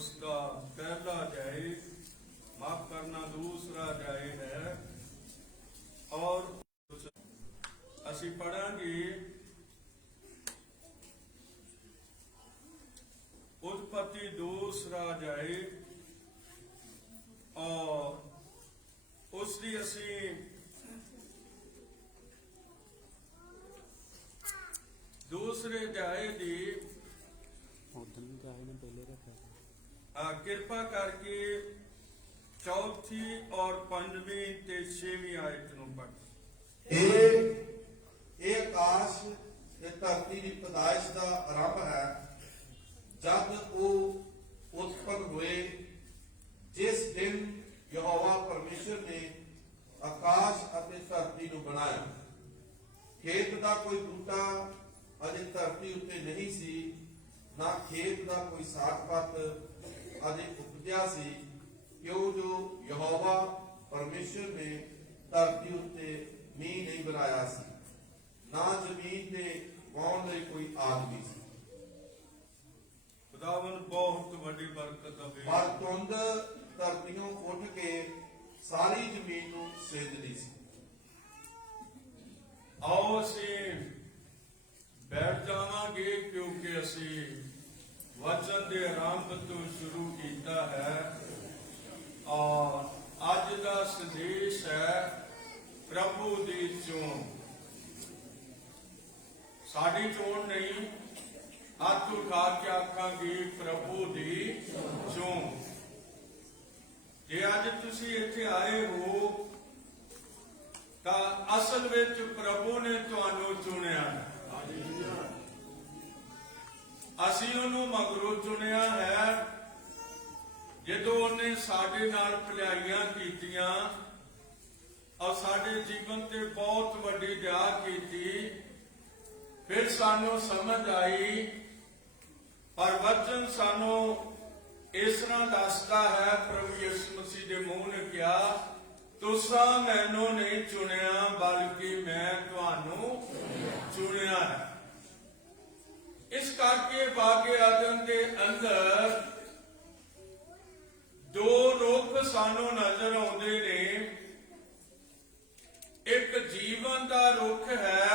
उसका पहला अध्याय माफ करना दूसरा अध्याय है और असी पढ़ांगे उत्पत्ति दूसरा अध्याय और उसकी असी दूसरे अध्याय की कृपा करके चौथी और पंजवीं ते छेवीं आयत नूं पढ़। ਇਹ ਆਕਾਸ਼ ਤੇ ਧਰਤੀ ਦੀ ਪੈਦਾਇਸ਼ ਦਾ ਆਰੰਭ ਹੈ ਜਦ ਉਹ ਉਤਪੰਨ ਹੋਏ ਜਿਸ ਦਿਨ ਯਹੋਵਾ ਪਰਮੇਸ਼ਰ ਨੇ ਆਕਾਸ਼ ਅਤੇ ਧਰਤੀ ਨੂੰ ਬਣਾਇਆ। ਖੇਤ ਦਾ ਕੋਈ ਬੂਟਾ ਅਜੇ ਧਰਤੀ ਉੱਤੇ ਨਹੀਂ ਸੀ, ਨਾ ਖੇਤ ਦਾ ਕੋਈ ਸਾਗ-ਪਤ ਅਜੇ ਉਪਜਿਆ ਸੀ, ਕਿਉਂ ਜੋ ਯਹੋਵਾ ਪਰਮੇਸ਼ਰ ਨੇ ਧਰਤੀ ਉੱਤੇ ਮੀਂਹ ਨਹੀਂ ਬਣਾਇਆ ਸੀ, ਨਾ ਜ਼ਮੀਨ ਤੇ ਵਾਉਣ ਲਈ ਕੋਈ ਆਦਮੀ ਸੀ। खुदावन बहुत बड़ी बरकत देवे। पर धुंध धरतियों उठ के सारी जमीन नूं सेधदी सी। आओ असी बैठ जावांगे क्योंकि असी वचन के आरंभ तो शुरू किया है और अज का संदेश है प्रभु की चोण। साडी चोण नहीं, हाथ उठा के आखांगे प्रभु की चोण। जे अज तुसी इत्थे आए हो तां असल विच प्रभु ने तुहानू चुनिया है। असी उहनू मगरों चुनिया है जदों उहने साडे नाल भलाइयां कीतियां और साडे जीवन ते बहुत वड्डी दया कीती। फिर सानू समझ आई पर वचन सानू इस तरह दसदा है, प्रभु यीशु मसीह के मुंह ने कहा तुसा मैनू नहीं चुनिया बल्कि मैं तुहानू चुनिया है। इस करके बागे आदम के अंदर दो रुख सानू नजर आउंदे ने। एक जीवन का रुख है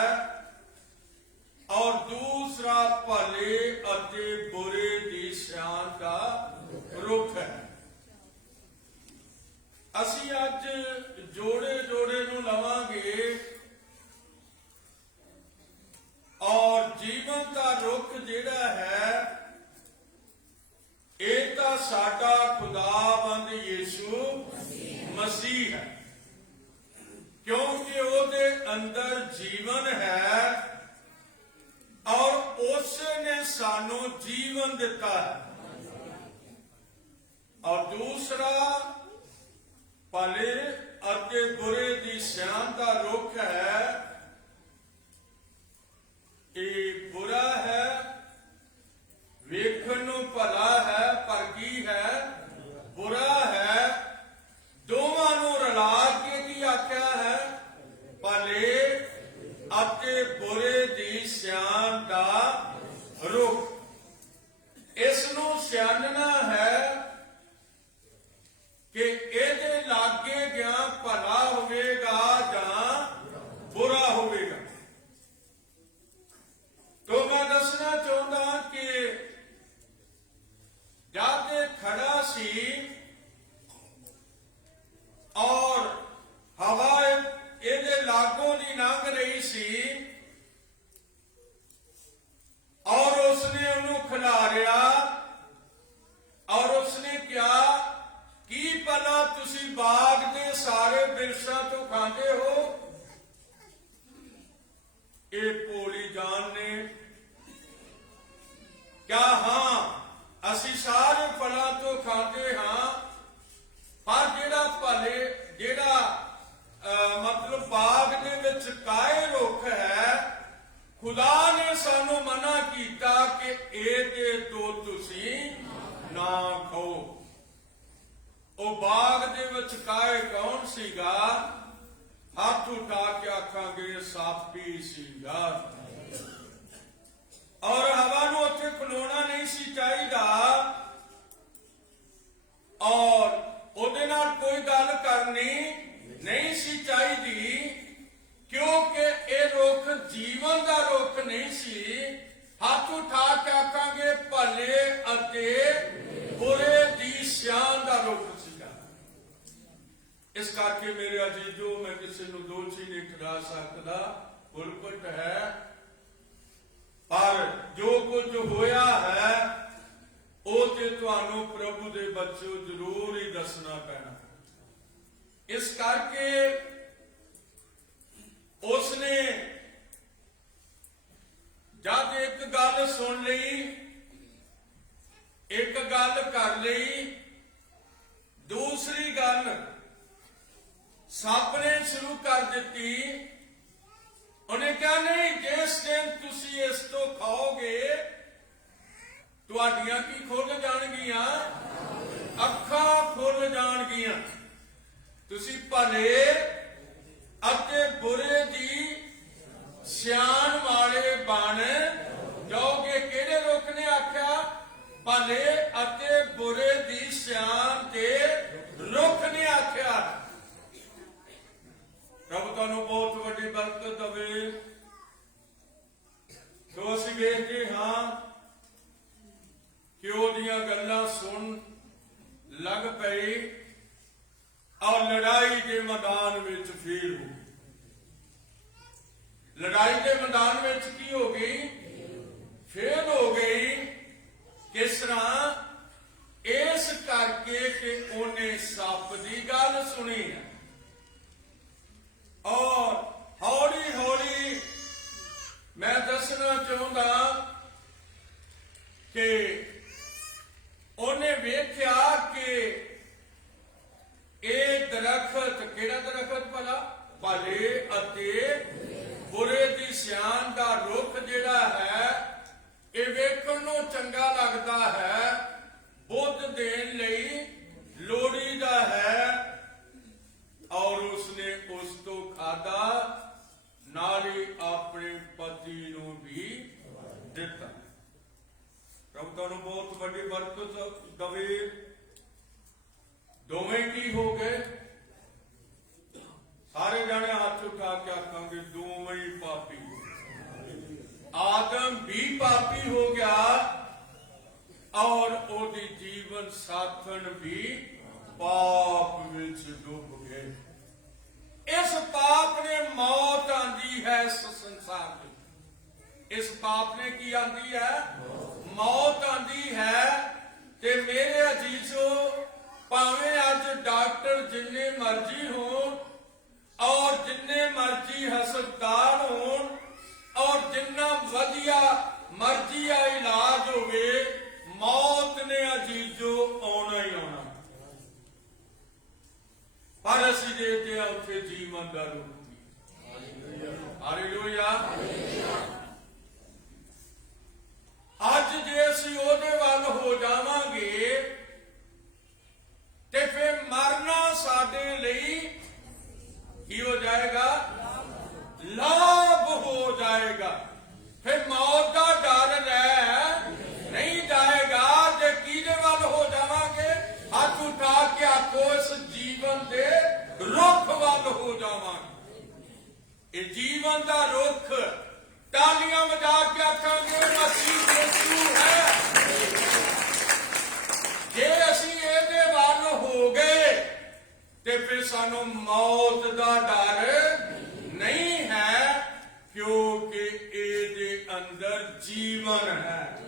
और दूसरा भले अते बुरे दी सियाण का रुख है। असी अज जोड़े जोड़े नूं लवांगे और जीवन का रुख जिहड़ा है ਇਹ ਤਾਂ ਸਾਡਾ ਖੁਦਾਵੰਦ ਯीशु मसीह है, क्योंकि ਉਹਦੇ अंदर जीवन है और उसने सानू जीवन दिता है। और दूसरा भले अते बुरे दी सियाण का रुख है। ये बुरा है, वेखण नूं भला है पर की है बुरा है। दोवां नूं रला के की आख्या है भले अते बुरे दी सियाण दा रुख। इस नूं सियाणना है कि इहदे लागे गया भला होवेगा जां बुरा होवेगा। तो मैं दसना चाहता कि जाके खड़ा सी और हवा ਇਹਦੇ लागों ਦੀ लंघ रही सी और उसने उन्होंने खिलारिया और उसने क्या की भला तुसी बाग के सारे बिरसां तो खाते हो। ये भोली जान ने क्या हाँ असी सारे फलों तो खाते हाँ, पर जेड़ा भले जेड़ा मतलब बाग दे विच काए रुख है खुदा ने सानू मना कीता कि इहदे तो तुसी ना खाओ। ओ बाग दे विच काए कौन सीगा? हाथ उठा के आखांगे सापी सीगा। और हवा नूं उत्थे खलोना नहीं सी चाहिदा ਅਜੀਜ਼ੋ ਮੈਂ ਕਿਸੇ ਨੂੰ ਦੋਸ਼ੀ ਨਹੀਂ ਠਹਿਰਾ ਸਕਦਾ, ਉਲਟ ਹੈ। ਪਰ ਜੋ ਕੁਝ ਹੋਇਆ ਹੈ ਉਹ ਤੇ ਤੁਹਾਨੂੰ ਪ੍ਰਭੂ ਦੇ ਬੱਚਿਓ ਜ਼ਰੂਰ ਹੀ ਦੱਸਣਾ ਪੈਣਾ। ਇਸ ਕਰਕੇ ਉਸਨੇ ਜਦ ਇੱਕ ਗੱਲ ਸੁਣ ਲਈ, ਇੱਕ ਗੱਲ ਕਰ ਲਈ, ਦੂਸਰੀ ਗੱਲ ਸੱਪ ਨੇ ਸ਼ੁਰੂ ਕਰ ਦਿੱਤੀ। ਉਹਨੇ ਕਿਹਾ ਨਹੀਂ, ਜਿਸ ਦਿਨ ਤੁਸੀਂ ਇਸ ਤੋਂ ਖਾਓਗੇ ਤੁਹਾਡੀਆਂ ਕੀ ਖੁੱਲ ਜਾਣਗੀਆਂ, ਅੱਖਾਂ ਖੁੱਲ ਜਾਣਗੀਆਂ। ਤੁਸੀਂ ਭਲੇ ਅਤੇ ਬੁਰੇ ਦੀ ਸਿਆਣ ਵਾਲੇ ਬਣ ਜਾਓਗੇ। ਕਿਹੜੇ ਰੁੱਖ ਨੇ ਆਖਿਆ? ਭਲੇ ਅਤੇ ਬੁਰੇ ਦੀ ਸਿਆਣ ਦੇ ਰੁੱਖ ਨੇ ਆਖਿਆ। ਰੱਬ ਤੁਹਾਨੂੰ ਬਹੁਤ ਵੱਡੀ ਬਰਕਤ ਦੇਵੇ। ਸੋ ਅਸੀਂ ਵੇਖਦੇ ਹਾਂ ਕਿ ਉਹਦੀਆਂ ਗੱਲਾਂ ਸੁਣ ਲੱਗ ਪਈ ਔਰ ਲੜਾਈ ਦੇ ਮੈਦਾਨ ਵਿੱਚ ਫੇਰ ਹੋ ਗਈ। ਲੜਾਈ ਦੇ ਮੈਦਾਨ ਵਿੱਚ ਕੀ ਹੋ ਗਈ? ਫੇਰ ਹੋ ਗਈ। ਕਿਸ ਤਰ੍ਹਾਂ? ਇਸ ਕਰਕੇ ਕਿ ਉਹਨੇ ਸੱਪ ਦੀ ਗੱਲ ਸੁਣੀ ਹੈ ਔਰ ਹੌਲੀ ਹੌਲੀ ਮੈਂ ਦੱਸਣਾ ਚਾਹੁੰਦਾ ਕਿ ਉਹਨੇ ਵੇਖਿਆ ਕਿ ਇਹ ਦਰਖਤ, ਕਿਹੜਾ ਦਰਖਤ ਭਲਾ? ਭਲੇ ਅਤੇ ਬੁਰੇ ਦੀ ਸਿਆਣ ਦਾ ਰੁੱਖ ਜਿਹੜਾ ਹੈ ਇਹ ਵੇਖਣ ਨੂੰ ਚੰਗਾ ਲੱਗਦਾ ਹੈ, ਬੁੱਧ ਦੇਣ ਲਈ ਲੋੜੀਦਾ ਹੈ। ਔਰ ਉਸਨੇ ਉਸ ਤੋਂ ਖਾਧਾ, ਨਾਲ ਹੀ ਆਪਣੇ ਪਤੀ ਨੂੰ ਵੀ ਦਿੱਤਾ। ਰੱਬ ਤੁਹਾਨੂੰ ਬਹੁਤ ਵੱਡੀ ਬਰਕਤ ਦੇਵੇ। ਦੋਵੇਂ ਕੀ ਹੋ ਗਏ? ਸਾਰੇ ਜਾਣੇ ਹੱਥ ਉਠਾ ਕੇ ਆਖਾਂਗੇ ਦੋਵੇਂ ਹੀ ਪਾਪੀ। ਆਦਮ ਵੀ ਪਾਪੀ ਹੋ ਗਿਆ ਔਰ ਉਹਦੀ ਜੀਵਨ ਸਾਥਣ ਵੀ ਪਾਪ ਵਿੱਚ ਡੁੱਬ ਗਏ। ਇਸ ਪਾਪ ਨੇ ਮੌਤ ਆਂਦੀ ਹੈ ਇਸ ਸੰਸਾਰ ਵਿੱਚ। ਇਸ ਪਾਪ ਨੇ ਕੀ ਆਂਦੀ ਹੈ? ਮੌਤ ਆਂਦੀ ਹੈ। ਤੇ ਮੇਰੇ ਅਜੀਜ਼ੋ, ਭਾਵੇਂ ਅੱਜ ਡਾਕਟਰ ਜਿੰਨੇ ਮਰਜ਼ੀ ਹੋਣ ਔਰ ਜਿੰਨੇ ਮਰਜ਼ੀ ਹਸਪਤਾਲ ਹੋਣ ਔਰ ਜਿੰਨਾ ਵਧੀਆ ਮਰਜ਼ੀ ਆ ਇਲਾਜ ਹੋਵੇ, ਮੌਤ ਨੇ ਅਜੀਜ਼ੋ ਆਉਣਾ ਹੀ ਆਉਣਾ। ਪਰ ਅਸੀਂ ਦੇਖਦੇ ਹਾਂ ਉੱਥੇ ਜੀਵਨ ਦਾ ਰੂਪ। ਹਾਲੇਲੂਇਆ। ਅੱਜ ਜੇ ਅਸੀਂ ਉਹਦੇ ਵੱਲ ਹੋ ਜਾਵਾਂਗੇ ਤੇ ਫਿਰ ਮਰਨਾ ਸਾਡੇ ਲਈ ਕੀ ਹੋ ਜਾਏਗਾ? ਲਾਭ ਹੋ ਜਾਏਗਾ। ਫਿਰ ਮੌਤ ਦਾ ਡਰ ਨਹੀਂ ਜਾਏਗਾ। ਜੇ ਕਿਹਦੇ ਵੱਲ ਹੋ ਜਾਵਾਂਗੇ? ਹੱਥ ਉਠਾ ਕੇ ਆਖੋ ਇਸ ਜੀਵਨ ਦੇ ਰੁੱਖ ਵੱਲ ਹੋ ਜਾਵਾਂਗੇ। ਇਹ ਜੀਵਨ ਦਾ ਰੁੱਖ, ਤਾਲੀਆਂ ਵਜਾ ਕੇ ਆਖਾਂਗੇ ਮਸੀਹ ਯਿਸੂ ਹੈ। ਜੇ ਅਸੀਂ ਇਹਦੇ ਵੱਲ ਹੋ ਗਏ ਤੇ ਫਿਰ ਸਾਨੂੰ ਮੌਤ ਦਾ ਡਰ ਨਹੀਂ ਹੈ, ਕਿਉਂਕਿ ਇਹਦੇ ਅੰਦਰ ਜੀਵਨ ਹੈ।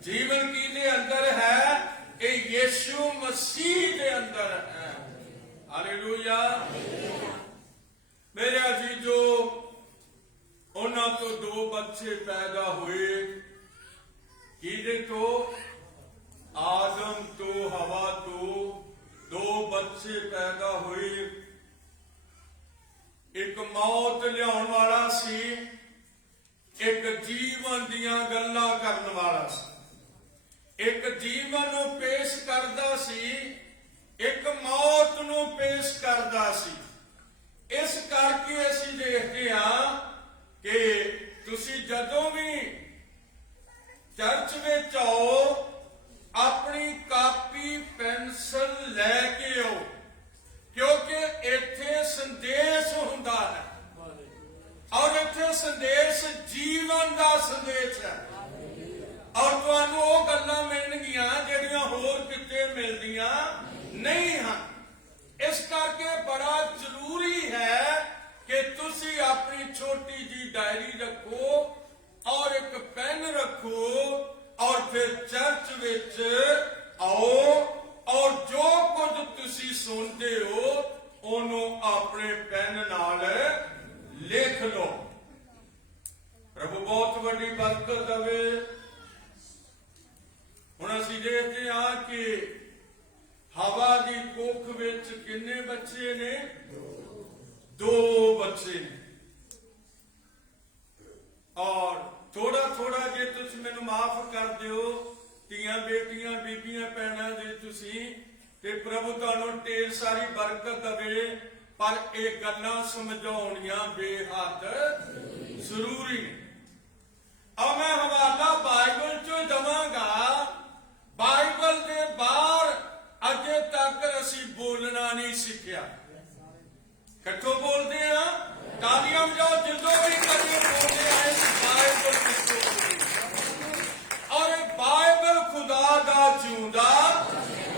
ਜੀਵਨ ਕਿਹਦੇ ਅੰਦਰ ਹੈ? ਇਹ ਯਿਸੂ ਮਸੀਹ ਦੇ ਅੰਦਰ ਹੈ। ਹਾਲੇਲੂਇਆ। ਮੇਰੇ ਅਜੀਜ਼ੋ, ਉਹਨਾਂ ਤੋਂ ਦੋ ਬੱਚੇ ਪੈਦਾ ਹੋਏ। ਕਿਹਦੇ ਤੋਂ? ਆਦਮ ਤੋਂ, ਹਵਾ ਤੋਂ ਦੋ ਬੱਚੇ ਪੈਦਾ ਹੋਏ। ਇੱਕ ਮੌਤ ਲਿਆਉਣ ਵਾਲਾ ਸੀ, ਇੱਕ ਜੀਵਨ ਦੀਆਂ ਗੱਲਾਂ ਕਰਨ ਵਾਲਾ ਸੀ। ਇੱਕ ਜੀਵਨ ਨੂੰ ਪੇਸ਼ ਕਰਦਾ ਸੀ, ਇੱਕ ਮੌਤ ਨੂੰ ਪੇਸ਼ ਕਰਦਾ ਸੀ। ਇਸ ਕਰਕੇ ਅਸੀਂ ਦੇਖਦੇ ਹਾਂ ਕਿ ਤੁਸੀਂ ਜਦੋਂ ਵੀ ਚਰਚ ਵਿੱਚ ਆਓ, ਆਪਣੀ ਕਾਪੀ ਪੈਨਸਲ ਲੈ ਕੇ ਆਓ, ਕਿਉਂਕਿ ਇੱਥੇ ਸੰਦੇਸ਼ ਹੁੰਦਾ ਹੈ ਔਰ ਇੱਥੇ ਸੰਦੇਸ਼ ਜੀਵਨ ਦਾ ਸੰਦੇਸ਼ ਹੈ। ਔਰ ਤੁਹਾਨੂੰ ਉਹ ਗੱਲਾਂ ਮਿਲਣਗੀਆਂ ਜਿਹੜੀਆਂ ਹੋਰ ਕਿਤੇ ਮਿਲਦੀਆਂ ਨਹੀਂ ਹਨ। ਇਸ ਕਰਕੇ ਬੜਾ ਜ਼ਰੂਰੀ छोटी जी डायरी रखो और एक पेन रखो और फिर चर्च विच आओ और जो कुछ तुसी सुनते हो ओनू अपने पेन नाल लिख लो। प्रभु बहुत बड़ी बरकत देवे। हुण असीं देखते हां कि हवा की कुख विच किन्ने बच्चे ने? 2 बच्चे ने। और थोड़ा थोड़ा जे तुसीं मैनूं माफ कर दिओ धीआं बेटियां बीबियां भैणां जे तुसीं ते प्रभु तुहानूं ढेर सारी बरकत देवे। पर ये गल्लां समझाउणियां बेहद जरूरी ने। अब मैं हवाला बाइबल चों दवांगा। बाइबल दे बाहर अजे तक असीं बोलना नहीं सीखिया। कित्थों बोलते हैं? तालियां बजाओ जिदों भी करिए बोलते हैं बाइबल कित्थों बोलते। और ये बाइबल खुदा दा जिउंदा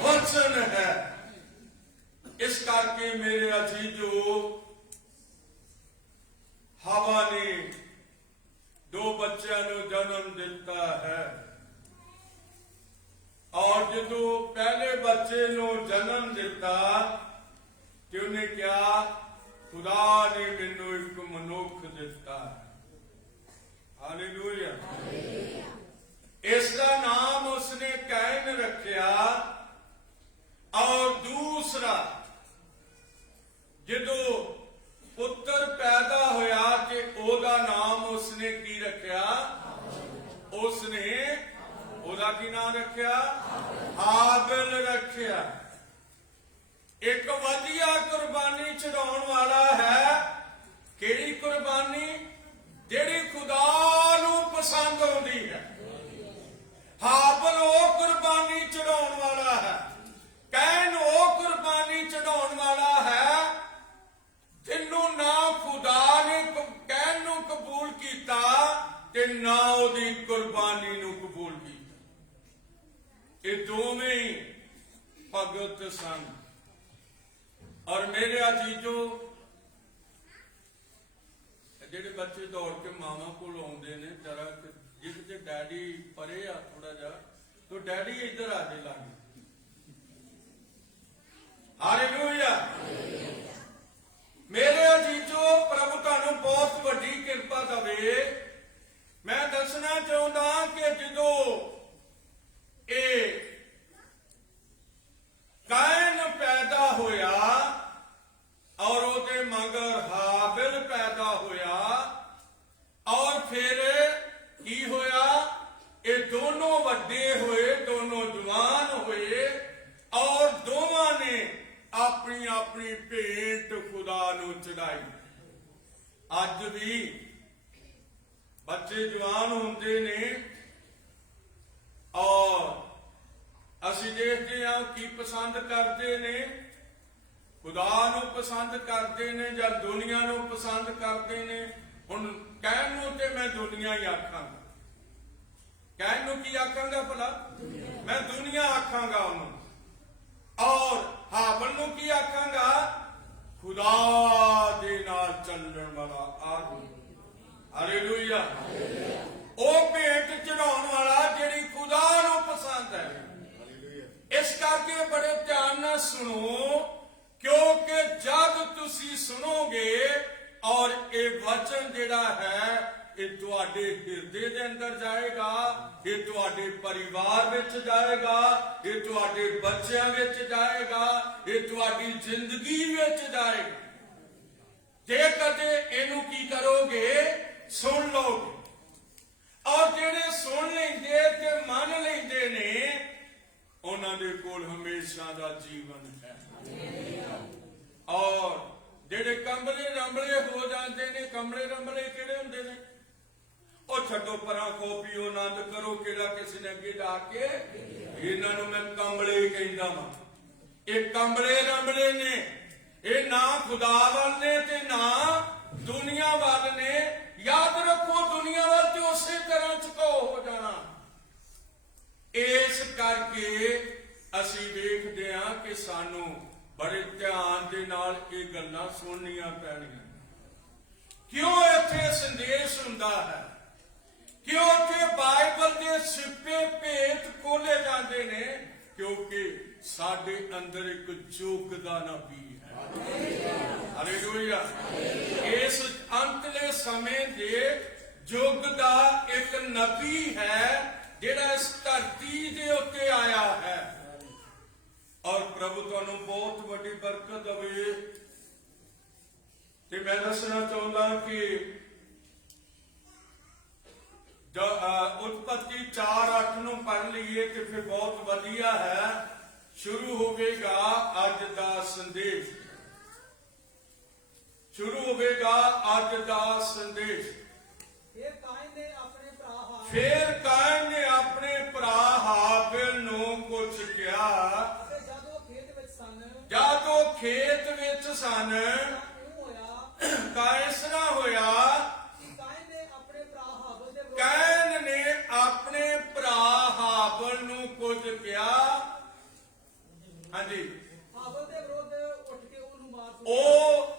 वचन है। इस करके मेरे अजीजो हवा ने 2 बच्चों को जन्म दिता है और जो पहले बच्चे को जन्म दिता तो उन्हें क्या? खुदा ने मैनू एक मनुख दिता है। हालेलुया। इसका नाम उसने कैन रखा। और दूसरा जो पुत्र पैदा होया कि ओदा नाम उसने की रखा? उसने ओदा की नाम रखा? हाबिल रखा। एक वधिया कुर्बानी चढ़ाउण वाला है। केड़ी कुर्बानी? जेड़ी खुदा नूं पसंद आउंदी है। हाबिल ओ कुर्बानी चढ़ाउण वाला है। कैन ओ कुर्बानी चढ़ाउण वाला है जिन्नू ना खुदा ने कैन नूं कबूल कीता ते ना ओदी कुर्बानी नूं कबूल कीता। ये दोवें ही भगत सन। और मेरे अजीजो जेडे बच्चे दौड़ के मामा को आउंदे ने जरा जिससे डैडी परे आ थोड़ा जा तो डैडी इधर आ जाए लागे। हालेलुया। मेरे अजीजो प्रभु तुहानूं बहुत वड्डी किरपा देवे। मैं दसना चाहुंदा कि जदों ये कैन पैदा होया और ओदे मगर हाबिल पैदा होया और फिर की होया? ये दोनों वड्डे हुए, दोनों जवान हुए और दोवां ने अपनी अपनी भेंट खुदा नूं चढ़ाई। अज भी बच्चे जवान होंदे ने और असीं देखते हैं की पसंद करते ने? खुदा नूं पसंद करते ने या दुनिया नूं पसंद करते ने? हुण कहण नूं ते मैं दुनिया ही आखांगा। कहण नूं की आखांगा भला? मैं दुनिया आखांगा उन्होंने। और हाबिल नूं की आखांगा? खुदा दे नाल चलण वाला आदमी। हालेलुया। ओ भेंट चढ़ाउण वाला जिहड़ी खुदा नूं पसंद है। इस करके बड़े ध्यान नाल सुनो क्योंकि जब तुसी सुनोगे और ये वचन जिहड़ा है ये तुहाडे हिरदे दे अंदर जाएगा, ये तुहाडे परिवार विच जाएगा, ये तुहाडे बच्चों विच जाएगा, ये तुहाडी जिंदगी विच जाएगा। जे कदे इनू की करोगे? सुन लोगे। और जेड़े सुन लेंदे ते मन लेंदे ने उन्हां दे कोल हमेशा दा जीवन है। और जेड़े कमले रंबले हो जाते ने, कमले रंबले किहड़े हुंदे ने? ओ छड्डो परां खो पीओ आनंद करो किहड़ा किसी ने अगे जाके इन्हां नूं मैं कमले ही कहंदा वां। ये कमले रंबले ने। ये ना खुदा वाल ने ते ना दुनिया वाल ने। याद रखो दुनिया वाल ते उसे तरह झुकाओ हो जाना। इस करके असीं वेखदे हां कि सानू बड़े ध्यान दे नाल ये गल्लां सुननियां पैणीਆਂ ਕਿਉਂ ਇੱਥੇ ਸੰਦੇਸ਼ ਹੁੰਦਾ ਹੈ, ਕਿਉਂ ਇੱਥੇ ਬਾਈਬਲ ਦੇ ਸਿੱਪੇ ਭੇਤ ਖੋਲੇ ਜਾਂਦੇ ਨੇ? ਕਿਉਂਕਿ ਸਾਡੇ ਅੰਦਰ ਇੱਕ ਯੁੱਗ ਦਾ ਨਬੀ ਹੈ। ਹਾਲੇਲੂਇਆ। ਇਸ ਅੰਤਲੇ ਸਮੇਂ ਦੇ ਯੁੱਗ ਦਾ ਇੱਕ ਨਬੀ ਹੈ ਜਿਹੜਾ ਇਸ ਧਰਤੀ ਦੇ ਉੱਤੇ ਆਇਆ ਹੈ। ਔਰ ਪ੍ਰਭੂ ਤੁਹਾਨੂੰ ਬਹੁਤ ਵੱਡੀ ਬਰਕਤ ਦੇਵੇ। ਤੇ ਮੈਂ ਦੱਸਣਾ ਚਾਹੁੰਦਾ ਕਿ ਉਤਪਤੀ 4:8 ਨੂੰ ਪੜ੍ਹ ਲਈਏ ਤੇ ਫਿਰ ਬਹੁਤ ਵਧੀਆ ਹੈ। ਸ਼ੁਰੂ ਹੋਵੇਗਾ ਅੱਜ ਦਾ ਸੰਦੇਸ਼, ਸ਼ੁਰੂ ਹੋਵੇਗਾ ਅੱਜ ਦਾ ਸੰਦੇਸ਼। ਫਿਰ ਕਾਇਨ ਨੇ ਆਪਣੇ ਭਰਾ ਹਾਬਿਲ ਨੂੰ ਕੁਝ ਕਿਹਾ। ਜਦ ਉਹ ਖੇਤ ਵਿੱਚ ਸਨ ਤਾਂ ਇਸ ਤਰ੍ਹਾਂ ਹੋਇਆ, ਕਾਇਨ ਨੇ ਆਪਣੇ ਭਰਾ ਹਾਬਿਲ ਨੂੰ ਕੁਝ ਕਿਹਾ। ਹਾਂਜੀ, ਉਹ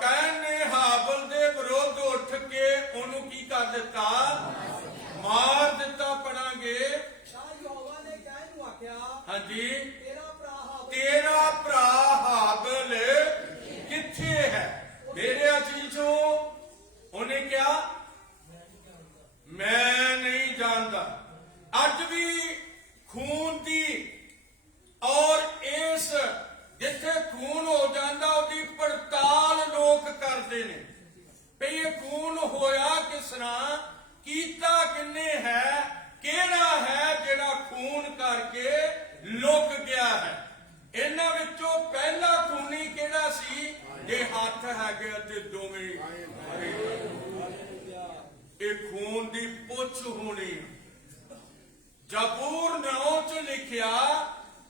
ਕਾਇਨ ਨੇ ਹਾਬਿਲ ਦੇ ਵਿਰੁੱਧ ਉੱਠ ਕੇ ਉਹਨੂੰ ਕੀ ਕਰ ਦਿੱਤਾ? ਮਾਰ ਦਿੱਤਾ। ਪੜਾਂਗੇ। ਹਾਂਜੀ, ਤੇਰਾ ਭਰਾ ਹਾਬਿਲ ਕਿੱਥੇ ਹੈ? ਮੇਰੇ ਅਜ਼ੀਜ਼ੋ, ਉਹਨੇ ਕਿਹਾ ਮੈਂ ਨਹੀਂ ਜਾਣਦਾ। ਅੱਜ ਵੀ ਖੂਨ ਦੀ ਔਰ ਇਸ ਜਿੱਥੇ ਖੂਨ ਹੋ ਜਾਂਦਾ ਉਹਦੀ ਪੜਤਾਲ ਲੋਕ ਕਰਦੇ ਨੇ ਵੀ ਇਹ ਖੂਨ ਹੋਇਆ ਕਿਸ ਤਰ੍ਹਾਂ, ਕੀਤਾ ਕਿੰਨੇ ਹੈ, ਕਿਹੜਾ ਹੈ ਜਿਹੜਾ ਖੂਨ ਕਰਕੇ ਲੁਕ ਗਿਆ ਹੈ। ਇਹਨਾਂ ਵਿੱਚੋਂ ਪਹਿਲਾ ਖੂਨੀ ਕਿਹੜਾ ਸੀ? ਜੇ ਹੱਥ ਹੈਗੇ ਤੇ ਦੋਵੇਂ। ਇਹ ਖੂਨ ਦੀ ਪੁੱਛ ਹੋਣੀ। ਜ਼ਬੂਰ 9 ਚ ਲਿਖਿਆ,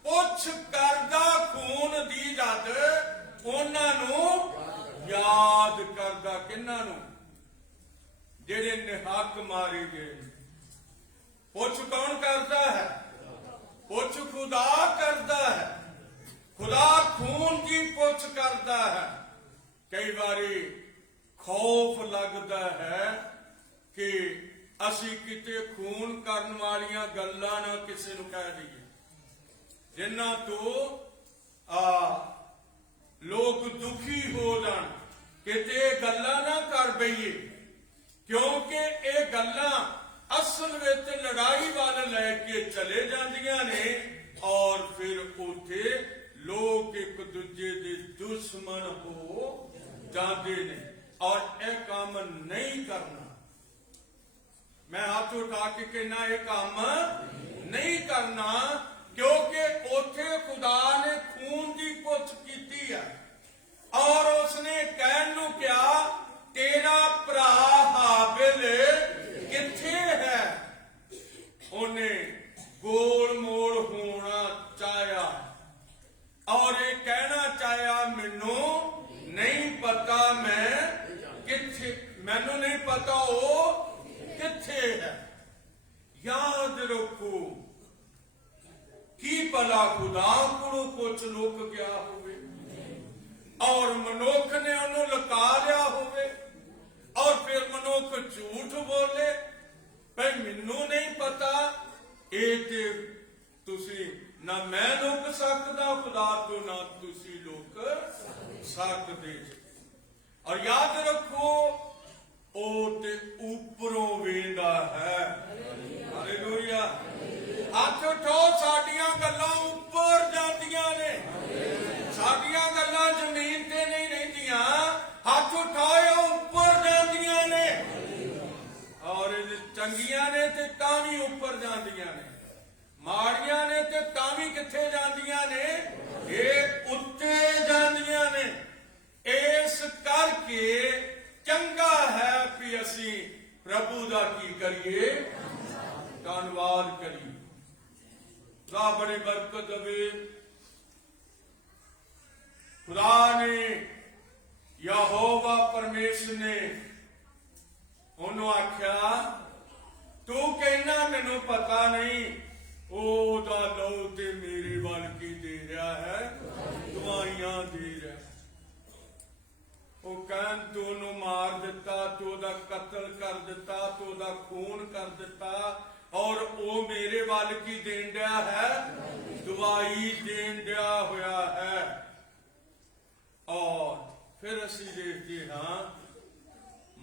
ਪੁੱਛ ਕਰਦਾ ਖੂਨ ਦੀ ਜਦ ਉਹਨਾਂ ਨੂੰ ਯਾਦ ਕਰਦਾ। ਕਿਹਨਾਂ ਨੂੰ? ਜਿਹੜੇ ਨਿਹੱਕ ਮਾਰੇ ਗਏ। ਪੁੱਛ ਕੌਣ ਕਰਦਾ ਹੈ? ਪੁੱਛ ਖੁਦਾ ਕਰਦਾ ਹੈ। ਖੁਦਾ ਖੂਨ ਦੀ ਪੁੱਛ ਕਰਦਾ ਹੈ। ਕਈ ਵਾਰੀ ਖੌਫ ਲੱਗਦਾ ਹੈ ਕਿ ਅਸੀਂ ਕਿਤੇ ਖੂਨ ਕਰਨ ਵਾਲੀਆਂ ਗੱਲਾਂ ਨਾ ਕਿਸੇ ਨੂੰ ਕਹਿ ਦਈਏ, ਜਿਨ੍ਹਾਂ ਤੋਂ ਲੋਕ ਦੁਖੀ ਹੋ ਜਾਣ। ਕਿਤੇ ਗੱਲਾਂ ਨਾ ਕਰ ਬਈਏ, ਕਿਉਂਕਿ ਇਹ ਗੱਲਾਂ ਅਸਲ ਵਿੱਚ ਲੜਾਈ ਵੱਲ ਲੈ ਕੇ ਚਲੇ ਜਾਂਦੀਆਂ ਨੇ ਔਰ ਫਿਰ ਉੱਥੇ ਲੋਕ ਇੱਕ ਦੂਜੇ ਦੇ ਦੁਸ਼ਮਣ ਹੋ ਜਾਂਦੇ ਨੇ। ਔਰ ਇਹ ਕੰਮ ਨਹੀਂ ਕਰਨਾ। ਮੈਂ ਹੱਥ ਉਠਾ ਕੇ ਕਹਿਣਾ, ਇਹ ਕੰਮ ਨਹੀਂ ਕਰਨਾ, ਕਿਉਂਕਿ ਉੱਥੇ ਖੁਦਾ ਨੇ ਖੂਨ ਦੀ ਪੁੱਛ ਕੀਤੀ ਹੈ। ਔਰ ਉਸਨੇ ਕਹਿਣ ਨੂੰ ਕਿਹਾ, ਤੇਰਾ ਭਰਾ ਹਾਬਿਲ ਕਿੱਥੇ ਹੈ? ਉਹਨੇ ਗੋਲ ਮੋਲ ਹੋਣਾ ਚਾਹਿਆ ਔਰ ਇਹ ਕਹਿਣਾ ਚਾਹਿਆ, ਮੈਨੂੰ ਨਹੀਂ ਪਤਾ ਮੈਂ ਕਿੱਥੇ, ਮੈਨੂੰ ਨਹੀਂ ਪਤਾ ਉਹ ਕਿੱਥੇ ਹੈ। ਯਾਦ ਰੱਖੋ, ਕੀ ਭਲਾ ਖੁਦਾ ਕੋਲੋਂ ਕੁਝ ਲੁਕ ਗਿਆ ਹੋਵੇ ਔਰ ਮਨੁੱਖ ਨੇ ਉਹਨੂੰ ਲੁਕਾ ਲਿਆ ਹੋਵੇ ਔਰ ਫਿਰ ਮਨੁੱਖ ਝੂਠ ਬੋਲੇ ਭਈ ਮੈਨੂੰ ਨਹੀਂ ਪਤਾ। ਇਹ ਤੇ ਤੁਸੀਂ ਨਾ ਮੈਂ ਲੁਕ ਸਕਦਾ ਖੁਦਾ ਤੋਂ, ਨਾ ਤੁਸੀਂ ਲੁਕ ਸਕਦੇ। ਔਰ ਯਾਦ ਰੱਖੋ, ਉਹ ਤੇ ਉੱਪਰੋਂ ਵੇਂਦਾ ਹੈ। ਹਾਲੇਲੂਇਆ। ਹੱਥ ਉਠਾਓ, ਸਾਡੀਆਂ ਗੱਲਾਂ ਉੱਪਰ ਜਾਂਦੀਆਂ ਨੇ, ਸਾਡੀਆਂ ਗੱਲਾਂ ਜ਼ਮੀਨ ਤੇ ਨਹੀਂ ਰਹਿੰਦੀਆਂ। ਹੱਥ ਉਠਾਓ, ਉੱਪਰ ਜਾਂਦੀਆਂ ਨੇ ਔਰ ਚੰਗੀਆਂ ਨੇ ਤੇ ਤਾਂ ਵੀ ਉੱਪਰ ਜਾਂਦੀਆਂ ਨੇ, ਮਾੜੀਆਂ ਨੇ ਤੇ ਤਾਂ ਵੀ ਕਿੱਥੇ ਜਾਂਦੀਆਂ ਨੇ? ਇਹ ਉੱਤੇ ਜਾਂਦੀਆਂ ਨੇ। ਇਸ ਕਰਕੇ ਚੰਗਾ ਹੈ ਕਿ ਅਸੀਂ ਪ੍ਰਭੂ ਦਾ ਕੀ ਕਰੀਏ? ਧੰਨਵਾਦ ਕਰੀਏ। ਖੁਦਾ ਬੜੀ ਬਰਕਤ ਦੇਵੇ। ਖੁਦਾ ਨੇ, ਯਹੋਵਾ ਪਰਮੇਸ਼ਰ ਨੇ ਉਹਨੂੰ ਆਖਿਆ, ਤੂੰ ਕਹਿਣਾ ਮੈਨੂੰ ਪਤਾ ਨਹੀਂ, ਉਹਦਾ ਲਹੂ ਤੇ ਮੇਰੇ ਵੱਲ ਕੀ ਦੇ ਰਿਹਾ ਹੈ? ਦਵਾਈਆਂ ਦੇ ਰਿਹਾ। ਉਹ ਕਹਿਣ ਤੂੰ ਉਹਨੂੰ ਮਾਰ ਦਿੱਤਾ। ਗਵਾਹੀ ਦੇਣ ਦਿਆ ਹੋਇਆ ਹੈ। और फिर ਅਸੀਂ ਦੇਖਦੇ ਹਾਂ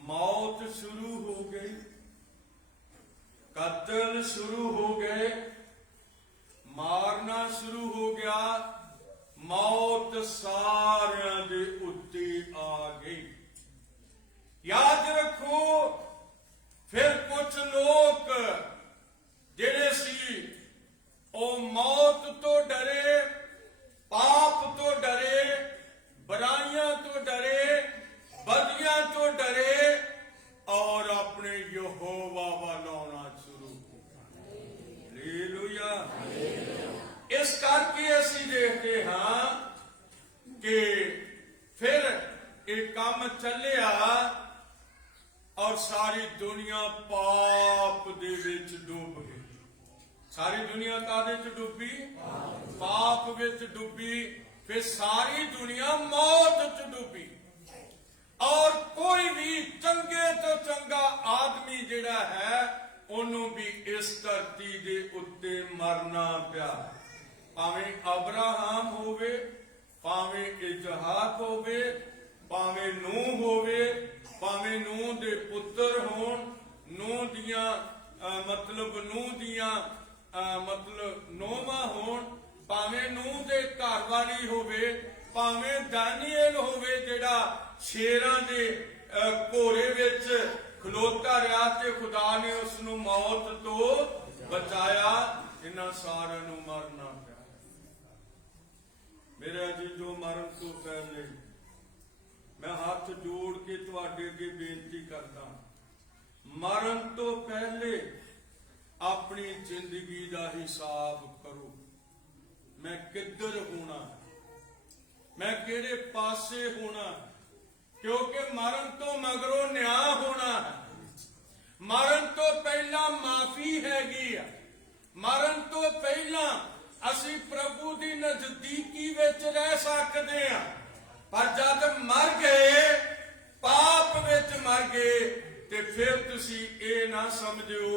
मौत शुरू हो गई, कत्ल शुरू हो गए, मारना शुरू हो गया, मौत सारिਆਂ ਦੇ ਉੱਤੇ आ गई। याद रखो फिर कुछ लोग ਜਿਹੜੇ ਸੀ ਉਹ मौत तो डरे, पाप तो डरे, बुराइयां तो डरे, बदियां तो डरे और अपने यहोवा वाल आना शुरू किया। हालेलुया। इस करके ਅਸੀਂ देखते हाँ कि फिर एक काम ਚੱਲਿਆ और सारी दुनिया पाप दे विच डूब गई। सारी दुनिया कादे च डूबी? पाप विच डूबी। फिर सारी दुनिया मौत च डूबी और कोई भी चंगे तो चंगा आदमी जिहड़ा है ਉਹਨੂੰ भी इस धरती दे उत्ते मरना पिया। भावें अब्राहम होवे, भावें इजहाक होवे, भावें नूह होवे, भावें नूह दे पुत्र होण, नूह दियां मतलब नूह दियां मतलब नोवां होण, भावें नूह दे घरवाली होवे, भावें दानियल होवे जिहड़ा शेरां दे घोरे विच खलोता रहा ते खुदा ने उसनूं मौत तो बचाया। इन्हां सारिਆਂ ਨੂੰ मरना पिया। मेरे अजीजों, मरण तो पहले मैं हाथ जोड़ के तुहाडे अगे बेनती करदा, मरण तो पहले अपनी जिंदगी का हिसाब करो। मैं किधर होना, मैं किहड़े पासे होना, क्योंकि मरण तो मगरों न्याय होना है। मरण तो पहला माफी हैगी आ, मरण तो पहला असी प्रभु की नजदीकी विच रह सकते हैं। पर जब मर गए, पाप विच मर गए, ते फिर तुसी ये ना समझो,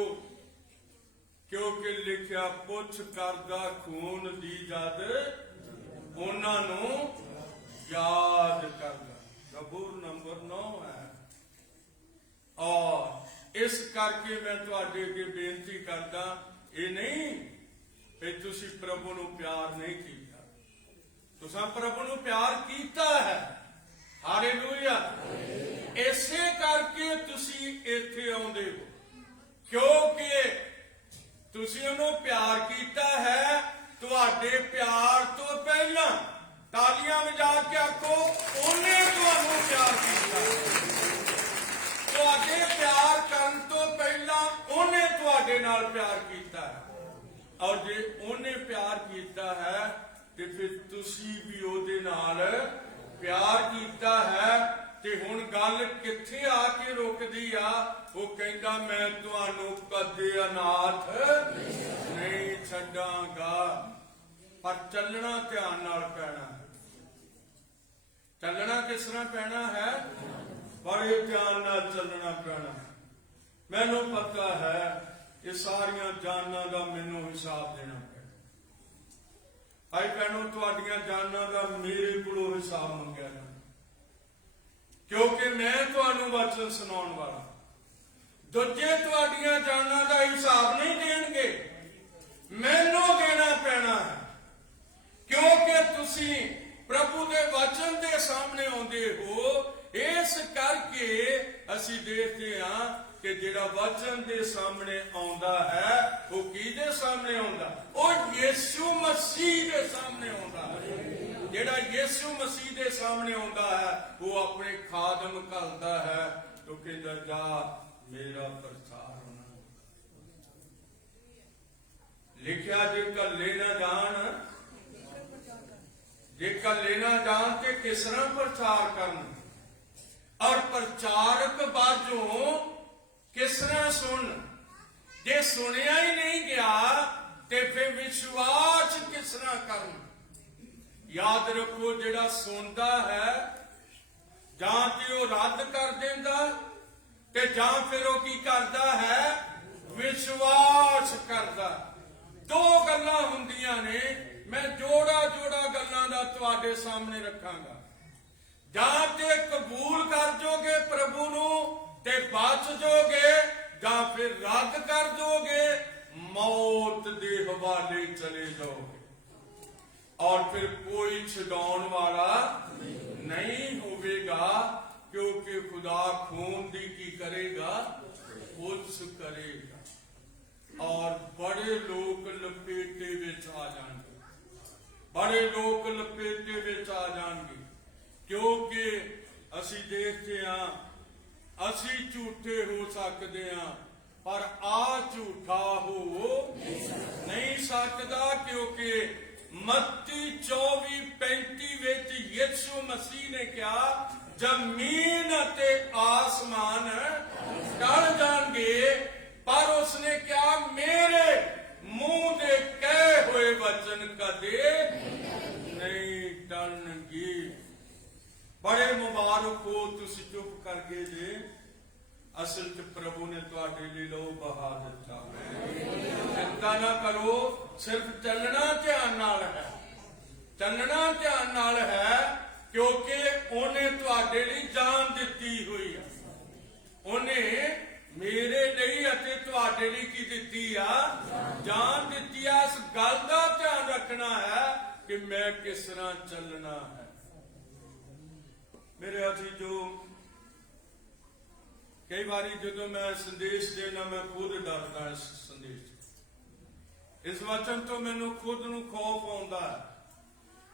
क्योंकि लिखिया पुछ करदा खून दी जद उन्हां नूं याद करदा। जबूर नंबर 9 है। और इस करके मैं तुहाडे अगे बेनती करदा, ये नहीं कि तुसी प्रभु नूं प्यार नहीं कीता, तुसां प्रभु नूं प्यार कीता है। हालेलुया। इसे करके तुसी इत्थे आउंदे हो, क्योंकि तुसी उहनूं प्यार कीता है। तुहाडे प्यार तो पहला तालियां वजा के आखो, ਉਹਨੇ ਤੁਹਾਨੂੰ प्यार कीता। तुहाडे प्यार करन तो पहला ਉਹਨੇ ਤੁਹਾਡੇ ਨਾਲ प्यार कीता है। और जे ਉਹਨੇ प्यार कीता है ते फिर तुसी भी ਉਹਦੇ ਨਾਲ प्यार कीता है। ते हुण गल कित्थे आके रुकदी आ? ਉਹ ਕਹਿੰਦਾ मैं ਤੁਹਾਨੂੰ कदे अनाथ नहीं छड्डांगा। पर चलना ध्यान नाल पैना है। चलना किस तरह पैना है? बड़े ध्यान नाल चलना पैना है। मैनू पता है ये सारियां जाना का मैनू हिसाब देना पैना। आई भैनों, तुहाडियां जाना का मेरे कोलों हिसाब मंगया जाना, क्योंकि मैं तुहानू वचन सुनाउण वाला। दूजे तुहाडियां जाना का हिसाब नहीं देणगे, मैनू देना पैना है। क्योंकि तुसी प्रभु के वचन के सामने आउंदे हो। इस करके असी देखते हाँ कि जिहड़ा वचन के सामने आउंदा है वो किहदे सामने आउंदा? वो यीशु मसीह के सामने आउंदा है। जिहड़ा यीशु मसीह के सामने आउंदा है वो अपने खादम घलदा है, तो कहंदा जा मेरा प्रचार होना। लिखिया जे घल्ले ना जान, जे घल्ले ना जान ते किस तरह प्रचार करन? और प्रचारक बाजों किस तरह सुन? जे सुनिया ही नहीं गया ते फिर विश्वास किस तरह करन? याद रखो, जिहड़ा सुनदा है जां ते वो रद्द कर देंदा ते जां फिर वो की करदा है? विश्वास करदा। दो गल्लां हुंदियां ने। मैं जोड़ा जोड़ा गल्लां दा तुहाडे सामने रखांगा। जां ते कबूल कर जोगे प्रभु नूं ते बच जोगे, जां फिर रद्द कर दोगे, मौत दे हवाले चले जाओगे और फिर कोई छुड़ाउण वाला नहीं होवेगा, क्योंकि खुदा खून दी की करेगा, कुछ करेगा। और बड़े लोग लपेटे विच आ जाएंगे, बड़े लोग लपेटे विच आ जाएंगे, क्योंकि असी देखते हैं असी झूठे हो सकते हैं पर आ झूठा हो नहीं सकता, क्योंकि मत्ती 24:35 विच यीशु मसीह ने कहा जमीन अते आसमान टल जाएंगे पर उसने क्या मेरे मुंह दे कहे हुए वचन कदे नहीं टलणगे। बड़े मुबारक हो तुसी चुप कर गए जे, असल च प्रभु ने तुहाडे लिए लहू बहा दिता। चिंता ना करो, सिर्फ चलना ध्यान नाल है, चलना ध्यान नाल है, क्योंकि उन्हें तुहाडे लिए जान दिती हुई है। उन्हें मेरे लिए अते तुहाडे लिए की दिती आ, जान दिती है। इस गल का ध्यान रखना है कि मैं किस तरह चलना है। मेरे अजीजों, कई बारी जो मैं संदेश देना मैं खुद डरदा इस संदेश, इस वचन तो मैनू खुद नू खौफ आउंदा है।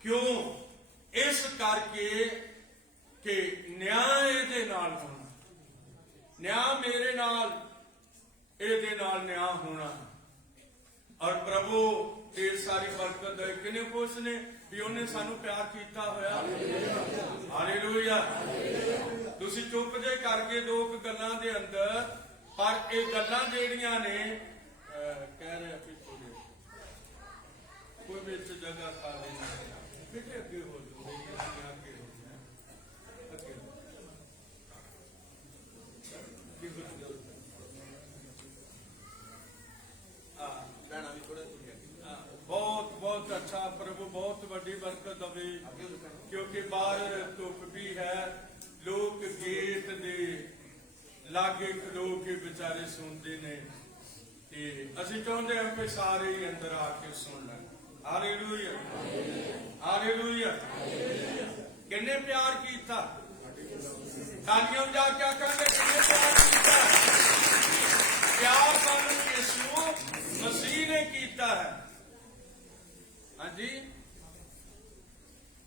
क्यों? इस करके कि न्याय इहदे नाल होना, न्याय मेरे नाल इहदे नाल न्याय होना, और प्रभु ढेर सारी बरकत दे। किने खुश ने भी उन्हें सानू प्यार किया होया। हालेलुया। तुसी चुप जे करके दो गल्लां दे अंदर, पर ये गल्लां जेड़ियां ने कह रहे पिछो दे कोई विच जगह खाली नहीं, बेटे अगे हो जाओ, आगे हो जाए, अगे बहुत बहुत अच्छा। प्रभु बहुत बड़ी बरकत दे, क्योंकि बाहर धुप भी है, लोग गेट दे लागे खलो के बेचारे सुनते ने, असी चाहते हैं कि सारे ही अंदर आके सुन लें। Hallelujah, hallelujah. किन्ने प्यार किया, तालियां बजा के आखेंगे किन्ने प्यार किया। प्यार सानू यीशु मसीह ने किया है। हाँ जी,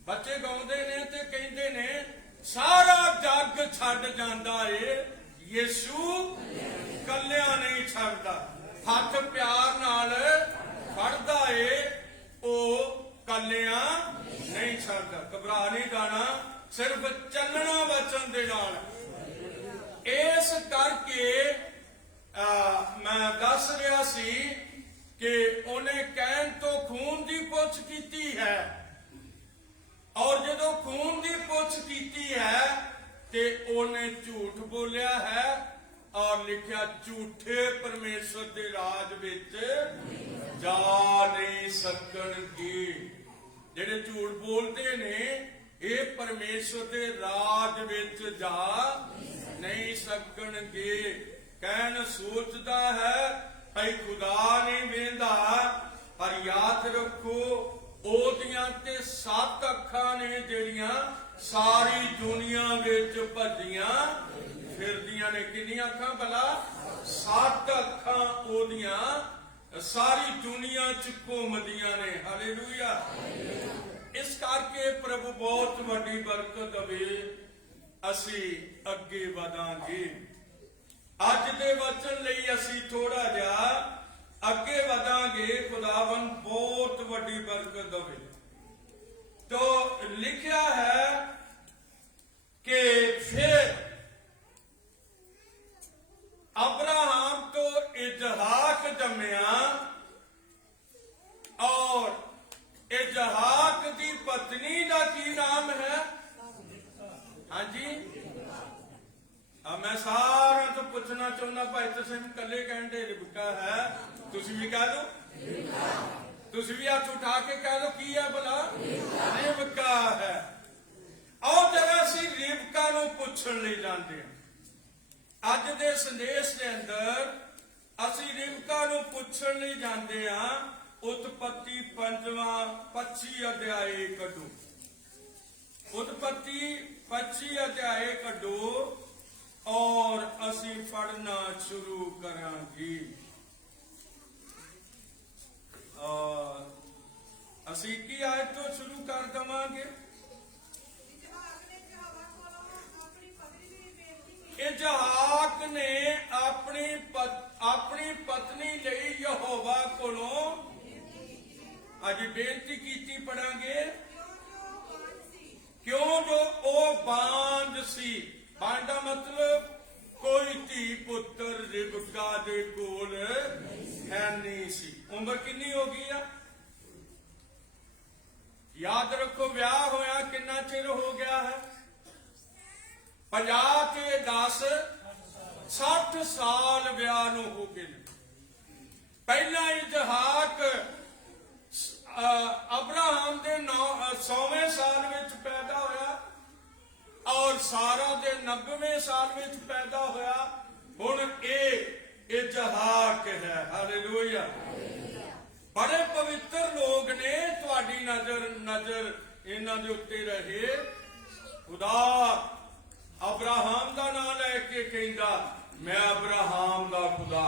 बच्चे गाउंदे ने ते कहंदे ने सारा जग छड्ड जांदा है, यीशु कल्लिया नहीं छड्डदा। हथ प्यार नाल फड़दा है, ओ कल्लिया नहीं छड्डदा। घबरा नहीं जाना, सिर्फ चलना वचन दे नाल। इस करके मैं दस रहा सी कि उन्हें कहन तो खून की पुछ की है, और जो खून की पुछ की है ते उन्हें झूठ बोलिया है, और लिखा झूठे परमेश्वर के राज विच जा नहीं सकणगे। जेडे झूठ बोलते ने ये परमेश्वर के राज विच जा नहीं सकणगे। कहन सोचता है भाई खुदा नहीं वेंदा, पर याद रखो ओदियां ते 7 अखां ने जेड़ियां सारी दुनिया विच भजियां फिरदियां ने। किन्नियां अखां भला? 7 अखां ओदियां सारी दुनिया च घूमदियां ने। हालेलुया। इस करके प्रभु बहुत वड्डी बरकत दवे, असी अगे वधांगे। अज दे वचन लई असी थोड़ा जिहा अगे वधांगे, खुदावन बहुत वड्डी बरकत दवे। तो लिखा है कि फिर अब्राहम तो इजहाक जम्मिया, और इजहाक की पत्नी का की नाम है? हाँ जी, मैं सारा तो पूछना चाहना भाई तुम कले कहते रिबका है, तुम भी कह दो। ਤੁਸੀਂ ਵੀ ਹੱਥ ਉਠਾ ਕੇ ਕਹਿ ਲਓ ਕੀ ਹੈ ਭਲਾ? ਰਿਬਕਾ ਹੈ। ਆਓ ਜਰਾ ਅਸੀਂ ਰਿਬਕਾ ਨੂੰ ਪੁੱਛਣ ਲਈ ਜਾਂਦੇ ਹਾਂ। ਅੱਜ ਦੇ ਸੰਦੇਸ਼ ਦੇ ਅੰਦਰ ਅਸੀਂ ਰਿਬਕਾ ਨੂੰ ਪੁੱਛਣ ਲਈ ਜਾਂਦੇ ਹਾਂ। ਉਤਪਤੀ 25 ਅਧਿਆਏ ਕੱਢੋ। ਉਤਪਤੀ 25 ਅਧਿਆਏ ਕੱਢੋ ਔਰ ਅਸੀਂ ਪੜ੍ਹਨਾ ਸ਼ੁਰੂ ਕਰਾਂਗੇ। ਅਸੀਂ ਕੀ ਆਇਤ ਤੋਂ ਸ਼ੁਰੂ ਕਰ ਦਵਾਂਗੇ? ਇਜਹਾਕ ਨੇ ਆਪਣੀ ਪਤਨੀ ਲਈ ਯਹੋਵਾ ਕੋਲੋਂ ਅੱਜ ਬੇਨਤੀ ਕੀਤੀ। ਪੜਾਂਗੇ ਕਿਉਂ ਜੋ ਉਹ ਬਾਂਝ ਸੀ। ਬਾਂਝ ਦਾ ਮਤਲਬ ਕੋਈ ਧੀ ਪੁੱਤਰ ਰਿਬਕਾ ਦੇ ਕੋਲ ਹੈ ਨਹੀਂ ਸੀ। ਉਮਰ ਕਿੰਨੀ ਹੋ ਗਈ ਆ? ਯਾਦ ਰੱਖੋ, ਵਿਆਹ ਹੋਇਆ ਕਿੰਨਾ ਚਿਰ ਹੋ ਗਿਆ ਹੈ? 50 ਤੇ 10 60 ਸਾਲ ਵਿਆਹ ਨੂੰ ਹੋ ਗਏ ਨੇ। ਪਹਿਲਾਂ ਇਜਹਾਕ ਅਬਰਾਹਮ ਦੇ 100ਵੇਂ ਸਾਲ ਵਿੱਚ ਪੈਦਾ ਹੋਇਆ ਔਰ ਸਾਰਾ ਦੇ 90ਵੇਂ ਸਾਲ ਵਿੱਚ ਪੈਦਾ ਹੋਇਆ। ਹੁਣ ਇਹ ਇਜਹਾਕ ਹੈ। ਹਾਲੇਲੂਇਆ। ਬੜੇ ਪਵਿੱਤਰ ਲੋਕ ਨੇ। ਤੁਹਾਡੀ ਨਜ਼ਰ ਇਹਨਾਂ ਦੇ ਉੱਤੇ ਰਹੇ। ਖੁਦਾ ਅਬਰਾਹਮ ਦਾ ਨਾਮ ਲੈ ਕੇ ਕਹਿੰਦਾ, ਮੈਂ ਅਬਰਾਹਮ ਦਾ ਖੁਦਾ।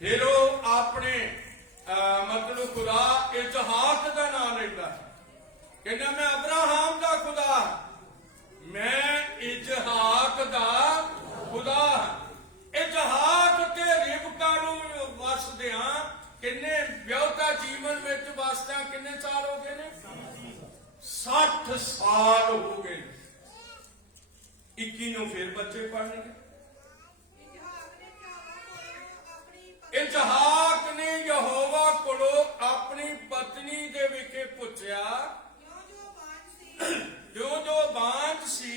ਫਿਰ ਉਹ ਆਪਣੇ ਮਤਲਬ ਖੁਦਾ ਇਜਹਾਕ ਦਾ ਨਾਮ ਲੈਂਦਾ, ਕਹਿੰਦਾ ਮੈਂ ਅਬਰਾਹਮ ਦਾ ਖੁਦਾ, ਮੈਂ ਇਜਹਾਕ ਦਾ ਖੁਦਾ। ਇਜਹਾਕ ਤੇ ਰਿਬਕਾ ਨੂੰ ਵਸਦਿਆਂ ਕਿੰਨੇ ਵਿਆਹਤਾ ਜੀਵਨ ਵਿੱਚ ਵਸਦਿਆਂ ਕਿੰਨੇ ਸਾਲ ਹੋ ਗਏ ਨੇ? 60 ਸਾਲ ਹੋ ਗਏ। 21 ਨੂੰ ਫਿਰ ਬੱਚੇ ਪੜਨਗੇ। ਇਜਹਾਕ ਨੇ ਯਹੋਵਾ ਕੋਲੋਂ ਆਪਣੀ ਪਤਨੀ ਦੇ ਵਿਖੇ ਪੁੱਛਿਆ, ਜੋ ਬਾਂਝ ਸੀ,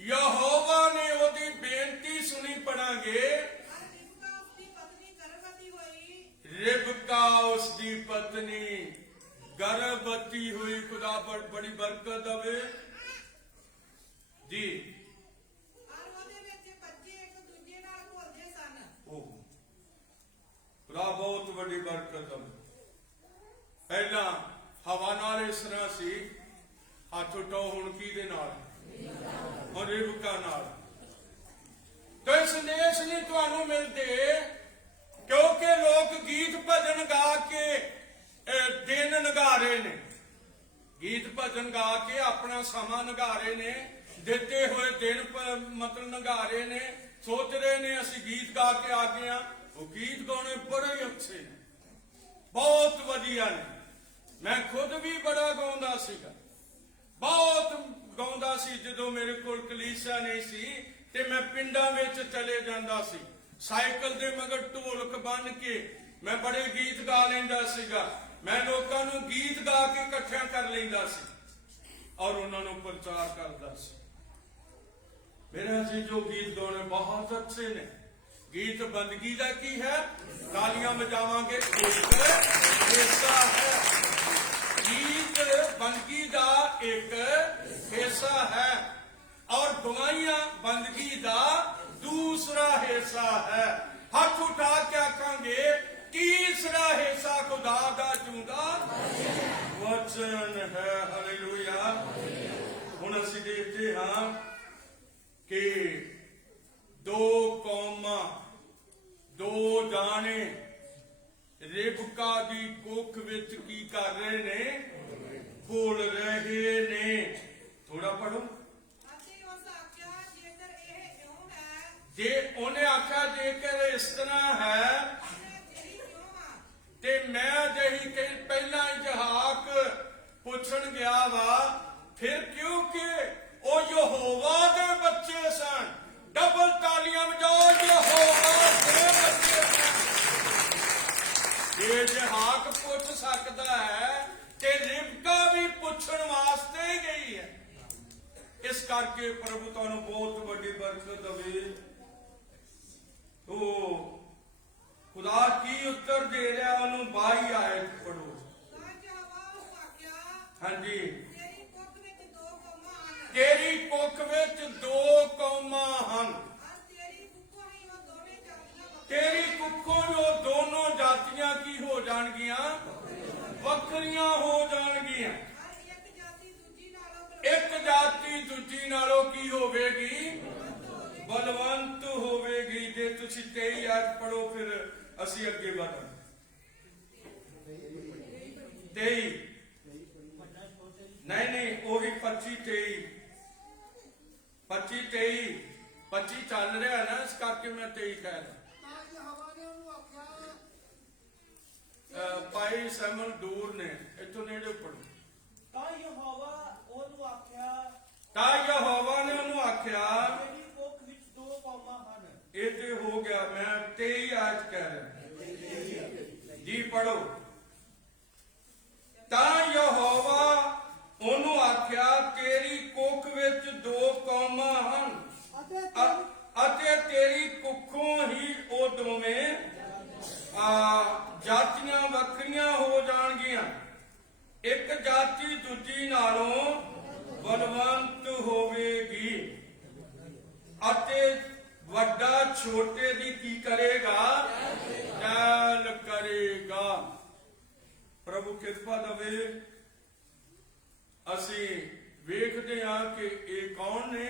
ਯਹੋਵਾ ਨੇ ਉਹਦੀ ਬੇਨਤੀ ਸੁਣੀ। ਪੜਾਂਗੇ ਰਿਬਕਾ ਉਸਦੀ ਪਤਨੀ ਗਰਭਵਤੀ ਹੋਈ। ਖੁਦਾ ਬੜੀ ਬਰਕਤ ਦੇਵੇ ਜੀ। ਖੁਦਾ ਬਹੁਤ ਵੱਡੀ ਬਰਕਤ ਦੇਵੇ। ਪਹਿਲਾਂ ਹਵਾ ਨਾਲ ਇਸ ਤਰ੍ਹਾਂ ਸੀ, ਹੱਥ ਉਠਾਓ। ਹੁਣ ਕਿਹਦੇ ਨਾਲ? ਹੁਣ ਰਿਬਕਾ ਨਾਲ। ਕੋਈ ਸੰਦੇਸ਼ ਨਹੀਂ ਤੁਹਾਨੂੰ ਮਿਲਦੇ, ਕਿਉਂਕਿ ਲੋਕ ਗੀਤ ਭਜਨ ਗਾ ਕੇ ਦਿਨ ਨਗਾ ਰਹੇ ਨੇ। ਗੀਤ ਭਜਨ ਗਾ ਕੇ ਆਪਣਾ ਸਮਾਂ ਨਗਾ ਰਹੇ ਨੇ। ਦਿੱਤੇ ਹੋਏ ਦਿਨ ਮਤਲਬ ਨਗਾ ਰਹੇ ਨੇ। ਸੋਚ ਰਹੇ ਨੇ ਅਸੀਂ ਗੀਤ ਗਾ ਕੇ ਆ ਗਏ ਆ। ਉਹ ਗੀਤ ਗਾਉਣੇ ਬੜੇ ਅੱਛੇ ਨੇ, ਬਹੁਤ ਵਧੀਆ ਨੇ। ਮੈਂ ਖੁਦ ਵੀ ਬੜਾ ਗਾਉਂਦਾ ਸੀਗਾ, ਬਹੁਤ ਗਾਉਂਦਾ ਸੀ। ਜਦੋਂ ਮੇਰੇ ਕੋਲ ਕਲੀਸਿਆ ਨਹੀਂ ਸੀ ਤੇ ਮੈਂ ਪਿੰਡਾਂ ਵਿੱਚ ਚਲੇ ਜਾਂਦਾ ਸੀ, ਸਾਈਕਲ ਦੇ ਮਗਰ ਢੋਲਕ ਬੰਨ ਕੇ ਮੈਂ ਬੜੇ ਗੀਤ ਗਾ ਲੈਂਦਾ ਸੀਗਾ। ਮੈਂ ਲੋਕਾਂ ਨੂੰ ਗੀਤ ਗਾ ਕੇ ਇਕੱਠਿਆਂ ਕਰ ਲੈਂਦਾ ਸੀ ਔਰ ਉਹਨਾਂ ਨੂੰ ਪ੍ਰਚਾਰ ਕਰਦਾ ਸੀ। ਮੇਰੇ ਅਸੀਂ ਜੋ ਗੀਤ ਗਾਉਣੇ ਬਹੁਤ ਅੱਛੇ ਨੇ। ਗੀਤ ਬੰਦਗੀ ਦਾ ਕੀ ਹੈ? ਤਾਲੀਆਂ ਵਜਾਵਾਂਗੇ, ਇੱਕ ਹਿੱਸਾ ਹੈ। ਗੀਤ ਬੰਦਗੀ ਦਾ ਇੱਕ ਹਿੱਸਾ ਹੈ ਔਰ ਦੁਆਈਆਂ ਬੰਦਗੀ ਦਾ ਦੂਸਰਾ ਹਿੱਸਾ ਹੈ। ਹੱਥ ਉਠਾ ਕੇ ਆਖਾਂਗੇ ਤੀਸਰਾ ਹਿੱਸਾ ਖੁਦਾ ਦਾ ਜਿਉਂਦਾ ਵਚਨ ਹੈ। ਹਾਲੇਲੂਇਆ। ਹੁਣ ਅਸੀਂ ਦੇਖਦੇ ਹਾਂ ਕਿ ਦੋ ਕੌਮਾਂ, ਦੋ ਜਾਣੇ ਰਿਬਕਾ ਦੀ ਕੁੱਖ ਵਿੱਚ ਕੀ ਕਰ ਰਹੇ ਨੇ? ਬੋਲ ਰਹੇ ਨੇ। ਥੋੜਾ ਪੜੋ। ਜੇ ਉਹਨੇ ਆਖਿਆ ਜੇਕਰ ਇਸ ਤਰ੍ਹਾਂ ਹੈ ਤੇ ਮੈਂ ਜਿਹੀ ਕਿ ਪਹਿਲਾਂ ਇਜਹਾਕ ਪੁੱਛਣ ਗਿਆ ਵਾ, ਫਿਰ ਕਿਉਂਕਿ ਉਹ ਯਹੋਵਾ ਦੇ ਬੱਚੇ ਸਨ। ਡਬਲ ਤਾਲੀਆਂ ਵਜਾਓ, ਯਹੋਵਾ ਦੇ ਬੱਚੇ ਸਨ। ਇਹ ਇਜਹਾਕ ਪੁੱਛ ਸਕਦਾ ਹੈ ਤੇ ਰਿਬਕਾ ਵੀ ਪੁੱਛਣ ਵਾਸਤੇ ਗਈ ਹੈ। ਇਸ ਕਰਕੇ ਪ੍ਰਭੂ ਤੁਹਾਨੂੰ ਬਹੁਤ ਵੱਡੀ ਬਰਕਤ ਦੇਵੇ। ਖੁਦਾ ਕੀ ਉੱਤਰ ਦੇ ਰਿਹਾ ਉਹਨੂੰ 22 ਆਇਤ ਪੜੋ। ਹਾਂਜੀ, ਤੇਰੀ ਕੁੱਖ ਵਿੱਚ ਦੋ ਕੌਮਾਂ ਹਨ, ਤੇਰੀ ਕੁੱਖੋਂ ਉਹ ਦੋਨੋਂ ਜਾਤੀਆਂ ਕੀ ਹੋ ਜਾਣਗੀਆਂ? ਵੱਖਰੀਆਂ ਹੋ ਜਾਣਗੀਆਂ। ਇੱਕ ਜਾਤੀ ਦੂਜੀ ਨਾਲੋਂ ਕੀ ਹੋਵੇਗੀ? ਬਲਵੰਤ ਹੋਵੇਗੀ। ਜੇ ਤੁਸੀਂ 23 ਆਇਤ ਪੜੋ ਫਿਰ ਅਸੀਂ ਅੱਗੇ ਵਧਾਂਗੇ। 23 ਨਹੀਂ ਉਹੀ 25 25 ਚੱਲ ਰਿਹਾ ਨਾ, ਇਸ ਕਰਕੇ ਮੈਂ 23 ਕਹਿ ਰਿਹਾ। ਭਾਈ ਸੈਮਲ ਦੂਰ ਨੇ, ਇੱਥੋਂ ਨੇੜੇ ਪੜੋ। ਤਾਂ ਯਹੋਵਾ ਨੇ ਉਹਨੂੰ ਆਖਿਆ ਤੇਰੀ ਕੁੱਖ ਵਿੱਚ ਦੋ ਕੌਮਾਂ ਹਨ। ਇਹ ਤੇ ਹੋ ਗਿਆ, ਮੈਂ 23 ਆਇਤ ਕਹਿ ਰਿਹਾ ਜੀ, ਪੜੋ। ਤਾਂ ਯਹੋਵਾ ਉਹਨੂੰ ਆਖਿਆ ਤੇਰੀ ਕੁੱਖ ਵਿੱਚ ਦੋ ਕੌਮਾਂ ਹਨ ਅਤੇ ਤੇਰੀ ਕੁੱਖੋਂ ਹੀ ਉਹ ਦੋਵੇਂ ਜਾਤੀਆਂ ਵੱਖਰੀਆਂ ਹੋ ਜਾਣਗੀਆਂ। ਇੱਕ ਜਾਤੀ ਦੂਜੀ ਨਾਲੋਂ ਬਲਵੰਤ ਹੋਵੇਗੀ ਅਤੇ ਵੱਡਾ ਛੋਟੇ ਦੀ ਕੀ ਕਰੇਗਾ? ਚਾਲ ਕਰੇਗਾ। ਪ੍ਰਭੂ ਕਿਰਪਾ ਦੇਵੇ। ਅਸੀਂ ਵੇਖਦੇ ਹਾਂ ਕਿ ਇਹ ਕੌਣ ਨੇ?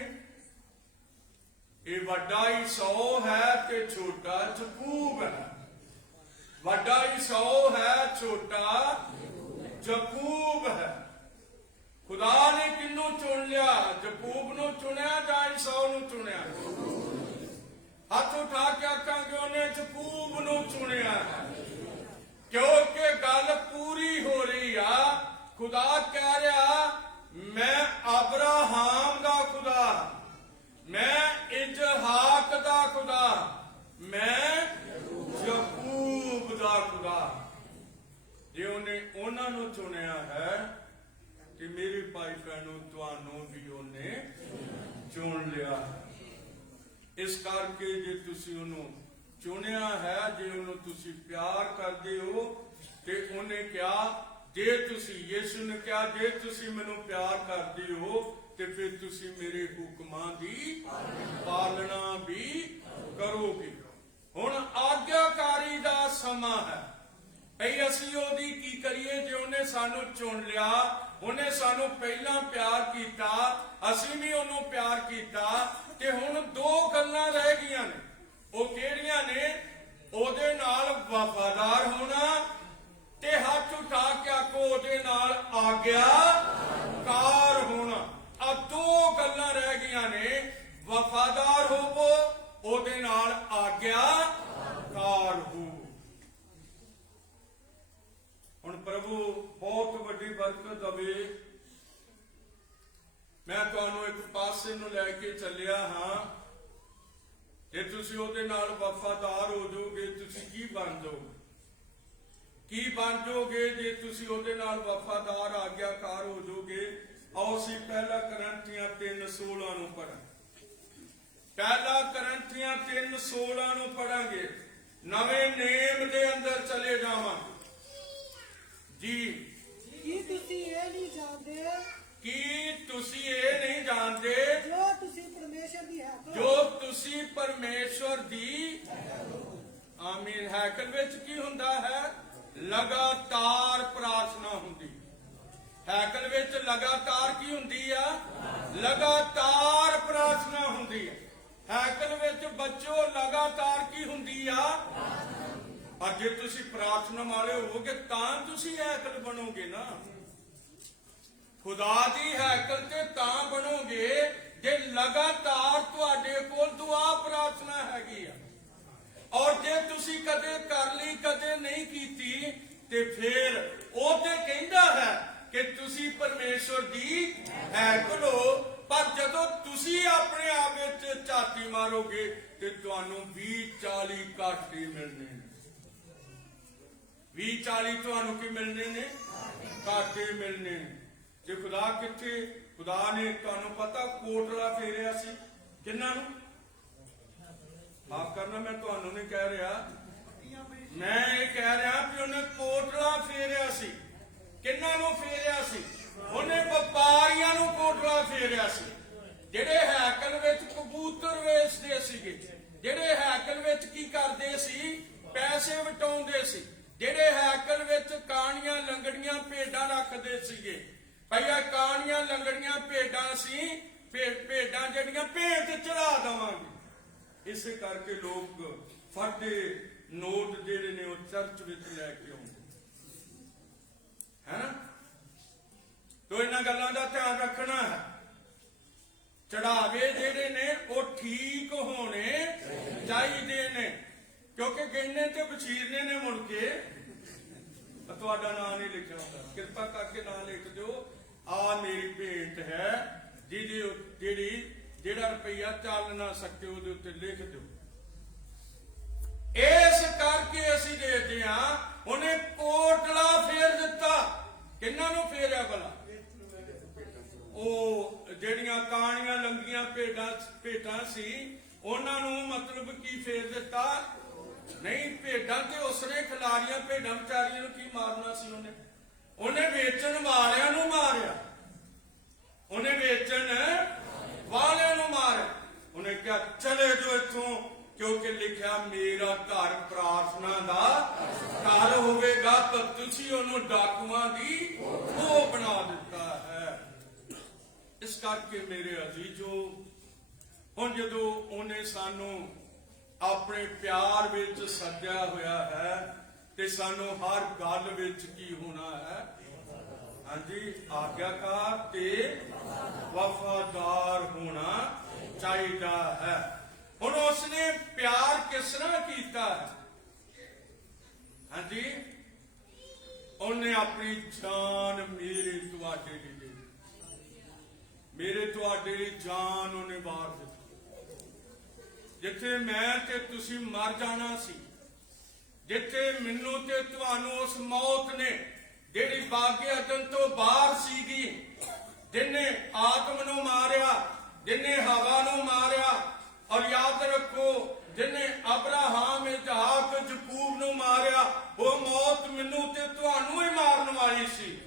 ਇਹ ਵੱਡਾ ਈਸੋ ਹੈ ਤੇ ਛੋਟਾ ਯਾਕੂਬ ਹੈ। ਵੱਡਾ ਈਸੋ ਹੈ, ਛੋਟਾ ਯਾਕੂਬ ਹੈ। ਖੁਦਾ ਨੇ ਕਿਹਨੂੰ ਚੁਣ ਲਿਆ? ਯਾਕੂਬ ਨੂੰ ਚੁਣਿਆ ਜਾਂ ਈਸੋ ਨੂੰ ਚੁਣਿਆ? ਹੱਥ ਉਠਾ ਕੇ ਆਖਾਂਗੇ ਉਹਨੇ ਯਾਕੂਬ ਨੂੰ ਚੁਣਿਆ ਹੈ, ਕਿਉਂਕਿ ਗੱਲ ਪੂਰੀ ਹੋ ਰਹੀ ਆ। ਖੁਦਾ ਕਹਿ ਰਿਹਾ ਮੈਂ ਅਬਰਾਹਾਮ ਦਾ ਖੁਦਾ, ਮੈਂ ਇਸਹਾਕ ਦਾ ਖੁਦਾ, ਮੈਂ ਯਾਕੂਬ ਦਾ ਖੁਦਾ। ਜੇ ਉਹਨੇ ਉਹਨਾਂ ਨੂੰ ਚੁਣਿਆ ਹੈ ਕਿ ਮੇਰੇ ਭਾਈ ਭੈਣੋ ਤੁਹਾਨੂੰ ਵੀ ਉਹਨੇ ਚੁਣ ਲਿਆ। ਇਸ ਕਰਕੇ ਜੇ ਤੁਸੀਂ ਉਹਨੂੰ ਚੁਣਿਆ ਹੈ, ਜੇ ਉਹਨੂੰ ਤੁਸੀਂ ਪਿਆਰ ਕਰਦੇ ਹੋ, ਤੇ ਉਹਨੇ ਕਿਹਾ ਜੇ ਤੁਸੀਂ, ਯਿਸੂ ਨੇ ਕਿਹਾ ਜੇ ਤੁਸੀਂ ਮੈਨੂੰ ਪਿਆਰ ਕਰਦੇ ਹੋ ਤੇ ਫਿਰ ਤੁਸੀਂ ਮੇਰੇ ਹੁਕਮਾਂ ਦੀ ਪਾਲਣਾ ਵੀ ਕਰੋਗੇ। ਹੁਣ ਆਗਿਆਕਾਰੀ ਦਾ ਸਮਾਂ ਹੈ। ਭਈ ਅਸੀਂ ਉਹਦੀ ਕੀ ਕਰੀਏ? ਜੇ ਉਹਨੇ ਸਾਨੂੰ ਚੁਣ ਲਿਆ, ਉਹਨੇ ਸਾਨੂੰ ਪਹਿਲਾਂ ਪਿਆਰ ਕੀਤਾ, ਅਸੀਂ ਵੀ ਉਹਨੂੰ ਪਿਆਰ ਕੀਤਾ, ਤੇ ਹੁਣ ਦੋ ਗੱਲਾਂ ਰਹਿ ਗਈਆਂ ਨੇ। ਉਹ ਕਿਹੜੀਆਂ ਨੇ? ਉਹਦੇ ਨਾਲ ਵਫਾਦਾਰ ਹੋਣਾ ਤੇ ਹੱਥ ਉਠਾ ਕੇ ਆਖੋ ਉਹਦੇ ਨਾਲ ਆਗਿਆਕਾਰ ਹੋਣਾ। ਆ ਦੋ ਗੱਲਾਂ ਰਹਿ ਗਈਆਂ ਨੇ। ਵਫਾਦਾਰ ਹੋਵੋ, ਉਹਦੇ ਨਾਲ ਆਗਿਆਕਾਰ ਹੋ। ਹੁਣ ਪ੍ਰਭੂ ਬਹੁਤ ਵੱਡੀ ਬਰਕਤ ਦੇਵੇ। ਮੈਂ ਤੁਹਾਨੂੰ ਇੱਕ ਪਾਸੇ ਨੂੰ ਲੈ ਕੇ ਚੱਲਿਆ ਹਾਂ। ਜੇ ਤੁਸੀਂ ਉਹਦੇ ਨਾਲ ਵਫਾਦਾਰ ਹੋ ਜਾਓਗੇ, ਤੁਸੀਂ ਕੀ ਬਣ ਜਾਓਗੇ? ਕੀ ਬਣ ਜਾਓਗੇ ਜੇ ਤੁਸੀਂ ਉਹਦੇ ਨਾਲ ਵਫਾਦਾਰ ਆਗਿਆਕਾਰ ਹੋ ਜਾਓਗੇ? ਆਓ ਅਸੀਂ ਪਹਿਲਾ ਕਰੰਥੀਆਂ 3:16 ਨੂੰ ਪੜਾਂਗੇ। ਪਹਿਲਾ ਕਰੰਥੀਆਂ 3:16 ਨੂੰ ਪੜਾਂਗੇ। ਨਵੇਂ ਨੇਮ ਦੇ ਅੰਦਰ ਚਲੇ ਜਾਵਾਂਗੇ ਜੀ। ਕੀ ਤੁਸੀਂ ਇਹ ਨਹੀਂ ਜਾਣਦੇ? ਕੀ ਤੁਸੀਂ ਇਹ ਨਹੀਂ ਜਾਣਦੇ ਜੋ ਤੁਸੀਂ ਪਰਮੇਸ਼ਰ ਦੀ ਹੈਕਲ, ਜੋ ਤੁਸੀਂ ਪਰਮੇਸ਼ਵਰ ਦੀ ਆਮੀਨ ਹੈਕਲ ਵਿੱਚ ਕੀ ਹੁੰਦਾ ਹੈ? ਲਗਾਤਾਰ ਪ੍ਰਾਰਥਨਾ ਹੁੰਦੀ। ਹੈਕਲ ਵਿੱਚ ਲਗਾਤਾਰ ਕੀ ਹੁੰਦੀ ਆ? ਲਗਾਤਾਰ ਪ੍ਰਾਰਥਨਾ ਹੁੰਦੀ ਹੈ। ਹੈਕਲ ਵਿੱਚ ਬੱਚੋ ਲਗਾਤਾਰ ਕੀ ਹੁੰਦੀ ਆ? ਪਰ ਜੇ ਤੁਸੀਂ ਪ੍ਰਾਰਥਨਾ ਵਾਲੇ ਹੋਵੋਗੇ ਤਾਂ ਤੁਸੀਂ ਹੈਕਲ ਬਣੋਗੇ ਨਾ। ਖੁਦਾ ਦੀ ਹੈਕਲ ਤੇ ਤਾਂ ਬਣੋਗੇ ਜੇ ਲਗਾਤਾਰ ਤੁਹਾਡੇ ਕੋਲ ਦੁਆ ਪ੍ਰਾਰਥਨਾ ਹੈਗੀ ਆ। ਔਰ ਜੇ ਤੁਸੀਂ ਕਦੇ ਕਰ ਲਈ ਕਦੇ ਨਹੀਂ ਕੀਤੀ, ਤੇ ਫਿਰ ਉਹ ਤੇ ਕਹਿੰਦਾ ਹੈ ਕਿ ਤੁਸੀਂ ਪਰਮੇਸ਼ਵਰ ਦੀ ਹੈਕਲ ਹੋ। ਪਰ ਜਦੋਂ ਤੁਸੀਂ ਆਪਣੇ ਆਪ ਵਿੱਚ ਝਾਤੀ ਮਾਰੋਗੇ ਤੇ ਤੁਹਾਨੂੰ 20-40 ਘਾਟੇ ਮਿਲਣੇ ਨੇ। 20-40 ਤੁਹਾਨੂੰ ਕੀ ਮਿਲਣੇ ਨੇ? ਘਾਟੇ ਮਿਲਣੇ ਨੇ। ਤੇ ਖੁਦਾ ਕਿੱਥੇ? ਖੁਦਾ ਨੇ ਤੁਹਾਨੂੰ ਪਤਾ ਕੋਟਲਾ ਫੇਰਿਆ ਸੀ ਕਿੰਨਾਂ ਨੂੰ? ਮਾਫ ਕਰਨਾ, ਮੈਂ ਤੁਹਾਨੂੰ ਨਹੀਂ ਕਹਿ ਰਿਹਾ, ਮੈਂ ਇਹ ਕਹਿ ਰਿਹਾ ਵੀ ਉਹਨੇ ਕੋਟਲਾ ਫੇਰਿਆ ਸੀ। ਕਿੰਨਾਂ ਨੂੰ ਫੇਰਿਆ ਸੀ? ਉਹਨੇ ਵਪਾਰੀਆਂ ਨੂੰ ਕੋਟਲਾ ਫੇਰਿਆ ਸੀ, ਜਿਹੜੇ ਹੈਕਲ ਵਿੱਚ ਕਬੂਤਰ ਵੇਚਦੇ ਸੀਗੇ, ਜਿਹੜੇ ਹੈਕਲ ਵਿੱਚ ਕੀ ਕਰਦੇ ਸੀ? ਪੈਸੇ ਵਟਾਉਂਦੇ ਸੀ, ਜਿਹੜੇ ਹੈਕਲ ਵਿੱਚ ਕਾਣੀਆਂ ਲੰਗੜੀਆਂ ਭੇਡਾਂ ਰੱਖਦੇ ਸੀਗੇ। ਭਈਆ ਕਾਣੀਆਂ ਲੰਗੜੀਆਂ ਭੇਡਾਂ ਸੀ, ਭੇਡਾਂ ਜਿਹੜੀਆਂ ਭੇਡ ਚੜਾ ਦੇਵਾਂਗੇ। ਇਸੇ ਕਰਕੇ ਲੋਕ ਫਟੇ ਨੋਟ ਜਿਹੜੇ ਨੇ ਉਹ ਚਰਚ ਵਿੱਚ ਲੈ ਕੇ ਆਉਂਦੇ ਹੈ ਨਾ। ਤੋ ਇਹਨਾਂ ਗੱਲਾਂ ਦਾ ਧਿਆਨ ਰੱਖਣਾ ਹੈ। ਚੜਾਵੇ ਜਿਹੜੇ ਨੇ ਉਹ ਠੀਕ ਹੋਣੇ ਚਾਹੀਦੇ ਨੇ, ਕਿਉਂਕਿ ਗਿਣਨੇ ਤੇ ਵਛੀਰਨੇ ਨੇ ਮੁੜ ਕੇ ਤੁਹਾਡਾ ਨਾਮ ਨਹੀਂ ਲਿਖਿਆ ਹੁੰਦਾ। ਕਿਰਪਾ ਕਰਕੇ ਨਾਮ ਲਿਖ ਦਿਓ, ਆ ਮੇਰੀ ਭੇਂਟ ਹੈ, ਜਿਹੜਾ ਰੁਪਈਆ ਚੱਲ ਨਾ ਸਕੇ ਉਹਦੇ ਉੱਤੇ ਲਿਖ ਦਿਓ। ਇਸ ਕਰਕੇ ਅਸੀਂ ਦੇਖਦੇ ਹਾਂ ਉਹਨੇ ਕੋਟਲਾ ਫੇਰ ਦਿੱਤਾ। ਕਿੰਨਾਂ ਨੂੰ ਫੇਰਿਆ ਭਲਾ? ਉਹ ਜਿਹੜੀਆਂ ਕਾਣੀਆਂ ਲੰਗੀਆਂ ਭੇਡਾਂ ਸੀ ਉਹਨਾਂ ਨੂੰ ਮਤਲਬ ਕੀ ਫੇਰ ਦਿੱਤਾ? ਨਹੀਂ, ਭੇਡਾਂ ਤੇ ਉਸਨੇ ਖਿਲਾਰੀਆਂ ਭੇਡਾਂ ਵਿਚਾਰੀਆਂ ਨੂੰ ਕੀ ਮਾਰਨਾ ਸੀ? ਉਹਨੇ ਵੇਚਣ ਵਾਲਿਆਂ ਨੂੰ ਮਾਰਿਆ, ਉਹਨੇ ਵੇਚਣ ਵਾਲਿਆਂ ਨੂੰ ਮਾਰਿਆ। ਉਹਨੇ ਕਿਹਾ ਚਲੇ ਜੋ ਇੱਥੋਂ, ਕਿਉਂਕਿ ਲਿਖਿਆ ਮੇਰਾ ਘਰ ਪ੍ਰਾਰਥਨਾ ਦਾ ਘਰ ਹੋਵੇਗਾ। ਤਾਂ ਤੁਸੀਂ ਉਹਨੂੰ ਡਾਕੂਆਂ ਦੀ ਉਹ ਬਣਾ ਦਿੱਤਾ ਹੈ। ਇਸ ਕਰਕੇ ਮੇਰੇ ਅਜ਼ੀਜ਼ੋ, ਹੁਣ ਜਦੋਂ ਉਹਨੇ ਸਾਨੂੰ ਆਪਣੇ ਪਿਆਰ ਵਿੱਚ ਸੱਦਿਆ ਹੋਇਆ ਹੈ ਤੇ ਸਾਨੂੰ ਹਰ ਗੱਲ ਵਿੱਚ ਕੀ ਹੋਣਾ ਹੈ? ਹਾਂਜੀ, ਆਗਿਆਕਾਰ ਤੇ ਵਫਾਦਾਰ ਹੋਣਾ ਚਾਹੀਦਾ ਹੈ। ਹੁਣ ਉਸਨੇ ਪਿਆਰ ਕਿਸ ਤਰ੍ਹਾਂ ਕੀਤਾ ਹੈ? ਹਾਂਜੀ, ਉਹਨੇ ਆਪਣੀ ਜਾਨ ਮੇਰੇ ਤੁਹਾਡੇ ਲਈ ਦੇ ਦਿੱਤੀ। ਮੇਰੇ ਤੁਹਾਡੇ ਲਈ ਜਾਨ ਉਹਨੇ ਵਾਰ ਦਿੱਤੀ। ਜਿੱਥੇ ਮੈਂ ਤੇ ਤੁਸੀਂ ਮਰ ਜਾਣਾ ਸੀ, ਜਿੱਥੇ ਮੈਨੂੰ ਤੇ ਤੁਹਾਨੂੰ ਉਸ ਮੌਤ ਨੇ ਜਿਹੜੀ ਬਾਗੇ ਅਦਨ ਤੋਂ ਬਾਹਰ ਸੀਗੀ, ਜਿਨੇ ਆਦਮ ਨੂੰ ਮਾਰਿਆ, ਜਿਨੇ ਹਵਾ ਨੂੰ ਮਾਰਿਆ, ਔਰ ਯਾਦ ਰੱਖੋ ਜਿਨੇ ਅਬਰਾਹਾਮ, ਇਸਹਾਕ, ਯਾਕੂਬ ਨੂੰ ਮਾਰਿਆ, ਉਹ ਮੌਤ ਮੈਨੂੰ ਤੇ ਤੁਹਾਨੂੰ ਹੀ ਮਾਰਨ ਵਾਲੀ ਸੀ।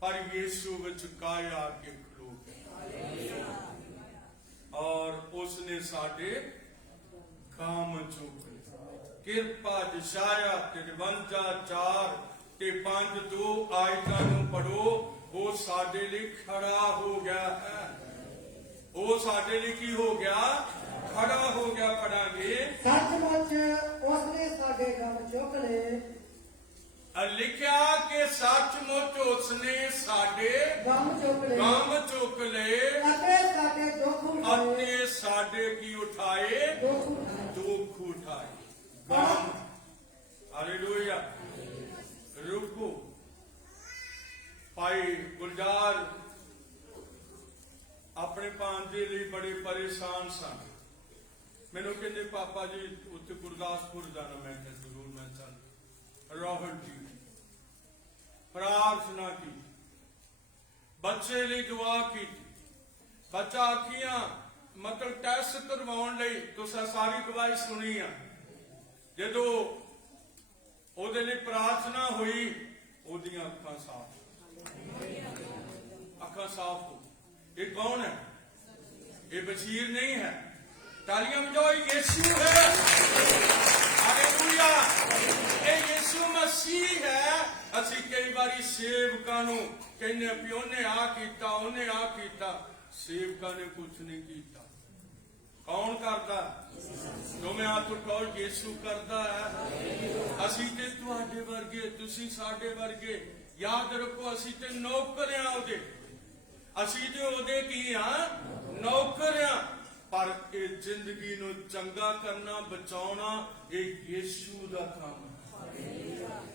ਪਰ ਯੀਸ਼ੂ ਵਿੱਚ ਕਾਇਆ ਕੇ ਖਲੋ ਗਿਆ ਔਰ ਉਸਨੇ ਸਾਡੇ ਕੰਮ ਚੁੱਕ ਲਏ। ਕਿਰਪਾ ਜਸ਼ਾਇਆ 53:4 ਤੇ 5:2 ਆਇਤਾਂ ਨੂੰ ਪੜੋ। ਉਹ ਸਾਡੇ ਲਈ ਖੜਾ ਹੋ ਗਿਆ ਹੈ। ਉਹ ਸਾਡੇ ਲਈ ਕੀ ਹੋ ਗਿਆ? ਖੜਾ ਹੋ ਗਿਆ। ਪੜਾਂਗੇ, ਸੱਚਮੁੱਚ ਉਸਨੇ ਸਾਡੇ ਕੰਮ ਚੁੱਕ ਲਏ। ਲਿਖਿਆ ਕਿ ਸੱਚਮੁੱਚ ਉਸਨੇ ਸਾਡੇ ਕੰਮ ਚੁੱਕ ਲਏ ਅਤੇ ਸਾਡੇ ਦੁੱਖ ਉਠਾਏ। ਅਤੇ ਸਾਡੇ ਕੀ ਉਠਾਏ? ਦੁੱਖ ਉਠਾਏ। ਗਮ। ਹਾਲੇਲੂਇਆ। ਰੁਕੋ। ਭਾਈ ਗੁਲਜ਼ਾਰ ਆਪਣੇ ਭਾਂਜੇ ਲਈ ਬੜੇ ਪਰੇਸ਼ਾਨ ਸਨ। ਮੈਨੂੰ ਕਹਿੰਦੇ ਪਾਪਾ ਜੀ ਉੱਥੇ ਗੁਰਦਾਸਪੁਰ ਜਾਣਾ। ਮੈਂ ਕਿਹਾ ਜ਼ਰੂਰ ਮੈਂ ਚੱਲ। ਰਾਹੁਲ ਜੀ ਪ੍ਰਾਰਥਨਾ ਕੀ, ਬੱਚੇ ਲਈ ਦੁਆ ਕੀਤੀ। ਬੱਚਾ ਆਖੀਆਂ ਮਤਲਬ ਟੈਸਟ ਕਰਵਾਉਣ ਲਈ ਤੁਸੀਂ ਸਾਰੀ ਗਵਾਹੀ ਸੁਣੀ ਆ। ਜਦੋਂ ਉਹਦੇ ਲਈ ਪ੍ਰਾਰਥਨਾ ਹੋਈ, ਉਹਦੀਆਂ ਅੱਖਾਂ ਸਾਫ਼ ਹੋ। ਇਹ ਕੌਣ ਹੈ? ਇਹ ਬਸ਼ੀਰ ਨਹੀਂ ਹੈ। ਤਾਲੀਆਂ ਵਜਾਓ, ਯीशु है। हालेलुया। ਇਹ ਯीशु ਮਸੀਹ ਹੈ। ਅਸੀਂ ਕਈ ਵਾਰੀ ਸੇਵਕਾਂ ਨੂੰ ਕਹਿੰਦੇ ਵੀ ਉਹਨੇ ਆ ਕੀਤਾ, ਉਹਨੇ ਆ ਕੀਤਾ। ਸੇਵਕਾਂ ਨੇ ਕੁਝ ਨਹੀਂ ਕੀਤਾ। ਕੌਣ ਕਰਦਾ? ਜੋ ਮੈਂ ਆਪ ਕਹੋ ਯीशु ਕਰਦਾ ਹੈ। ਅਸੀਂ ਤੇ ਤੁਹਾਡੇ ਵਰਗੇ, ਤੁਸੀਂ ਸਾਡੇ ਵਰਗੇ। ਯਾਦ ਰੱਖੋ ਅਸੀਂ ਤੇ ਨੌਕਰ ਹਾਂ ਉਹਦੇ। ਅਸੀਂ ਤੇ ਉਹਦੇ ਕੀ ਆ? ਨੌਕਰ ਹਾਂ। ਪਰ ਇਹ ਜ਼ਿੰਦਗੀ ਨੂੰ ਚੰਗਾ ਕਰਨਾ, ਬਚਾਉਣਾ, ਇਹ ਯीशु ਦਾ ਕੰਮ ਹੈ।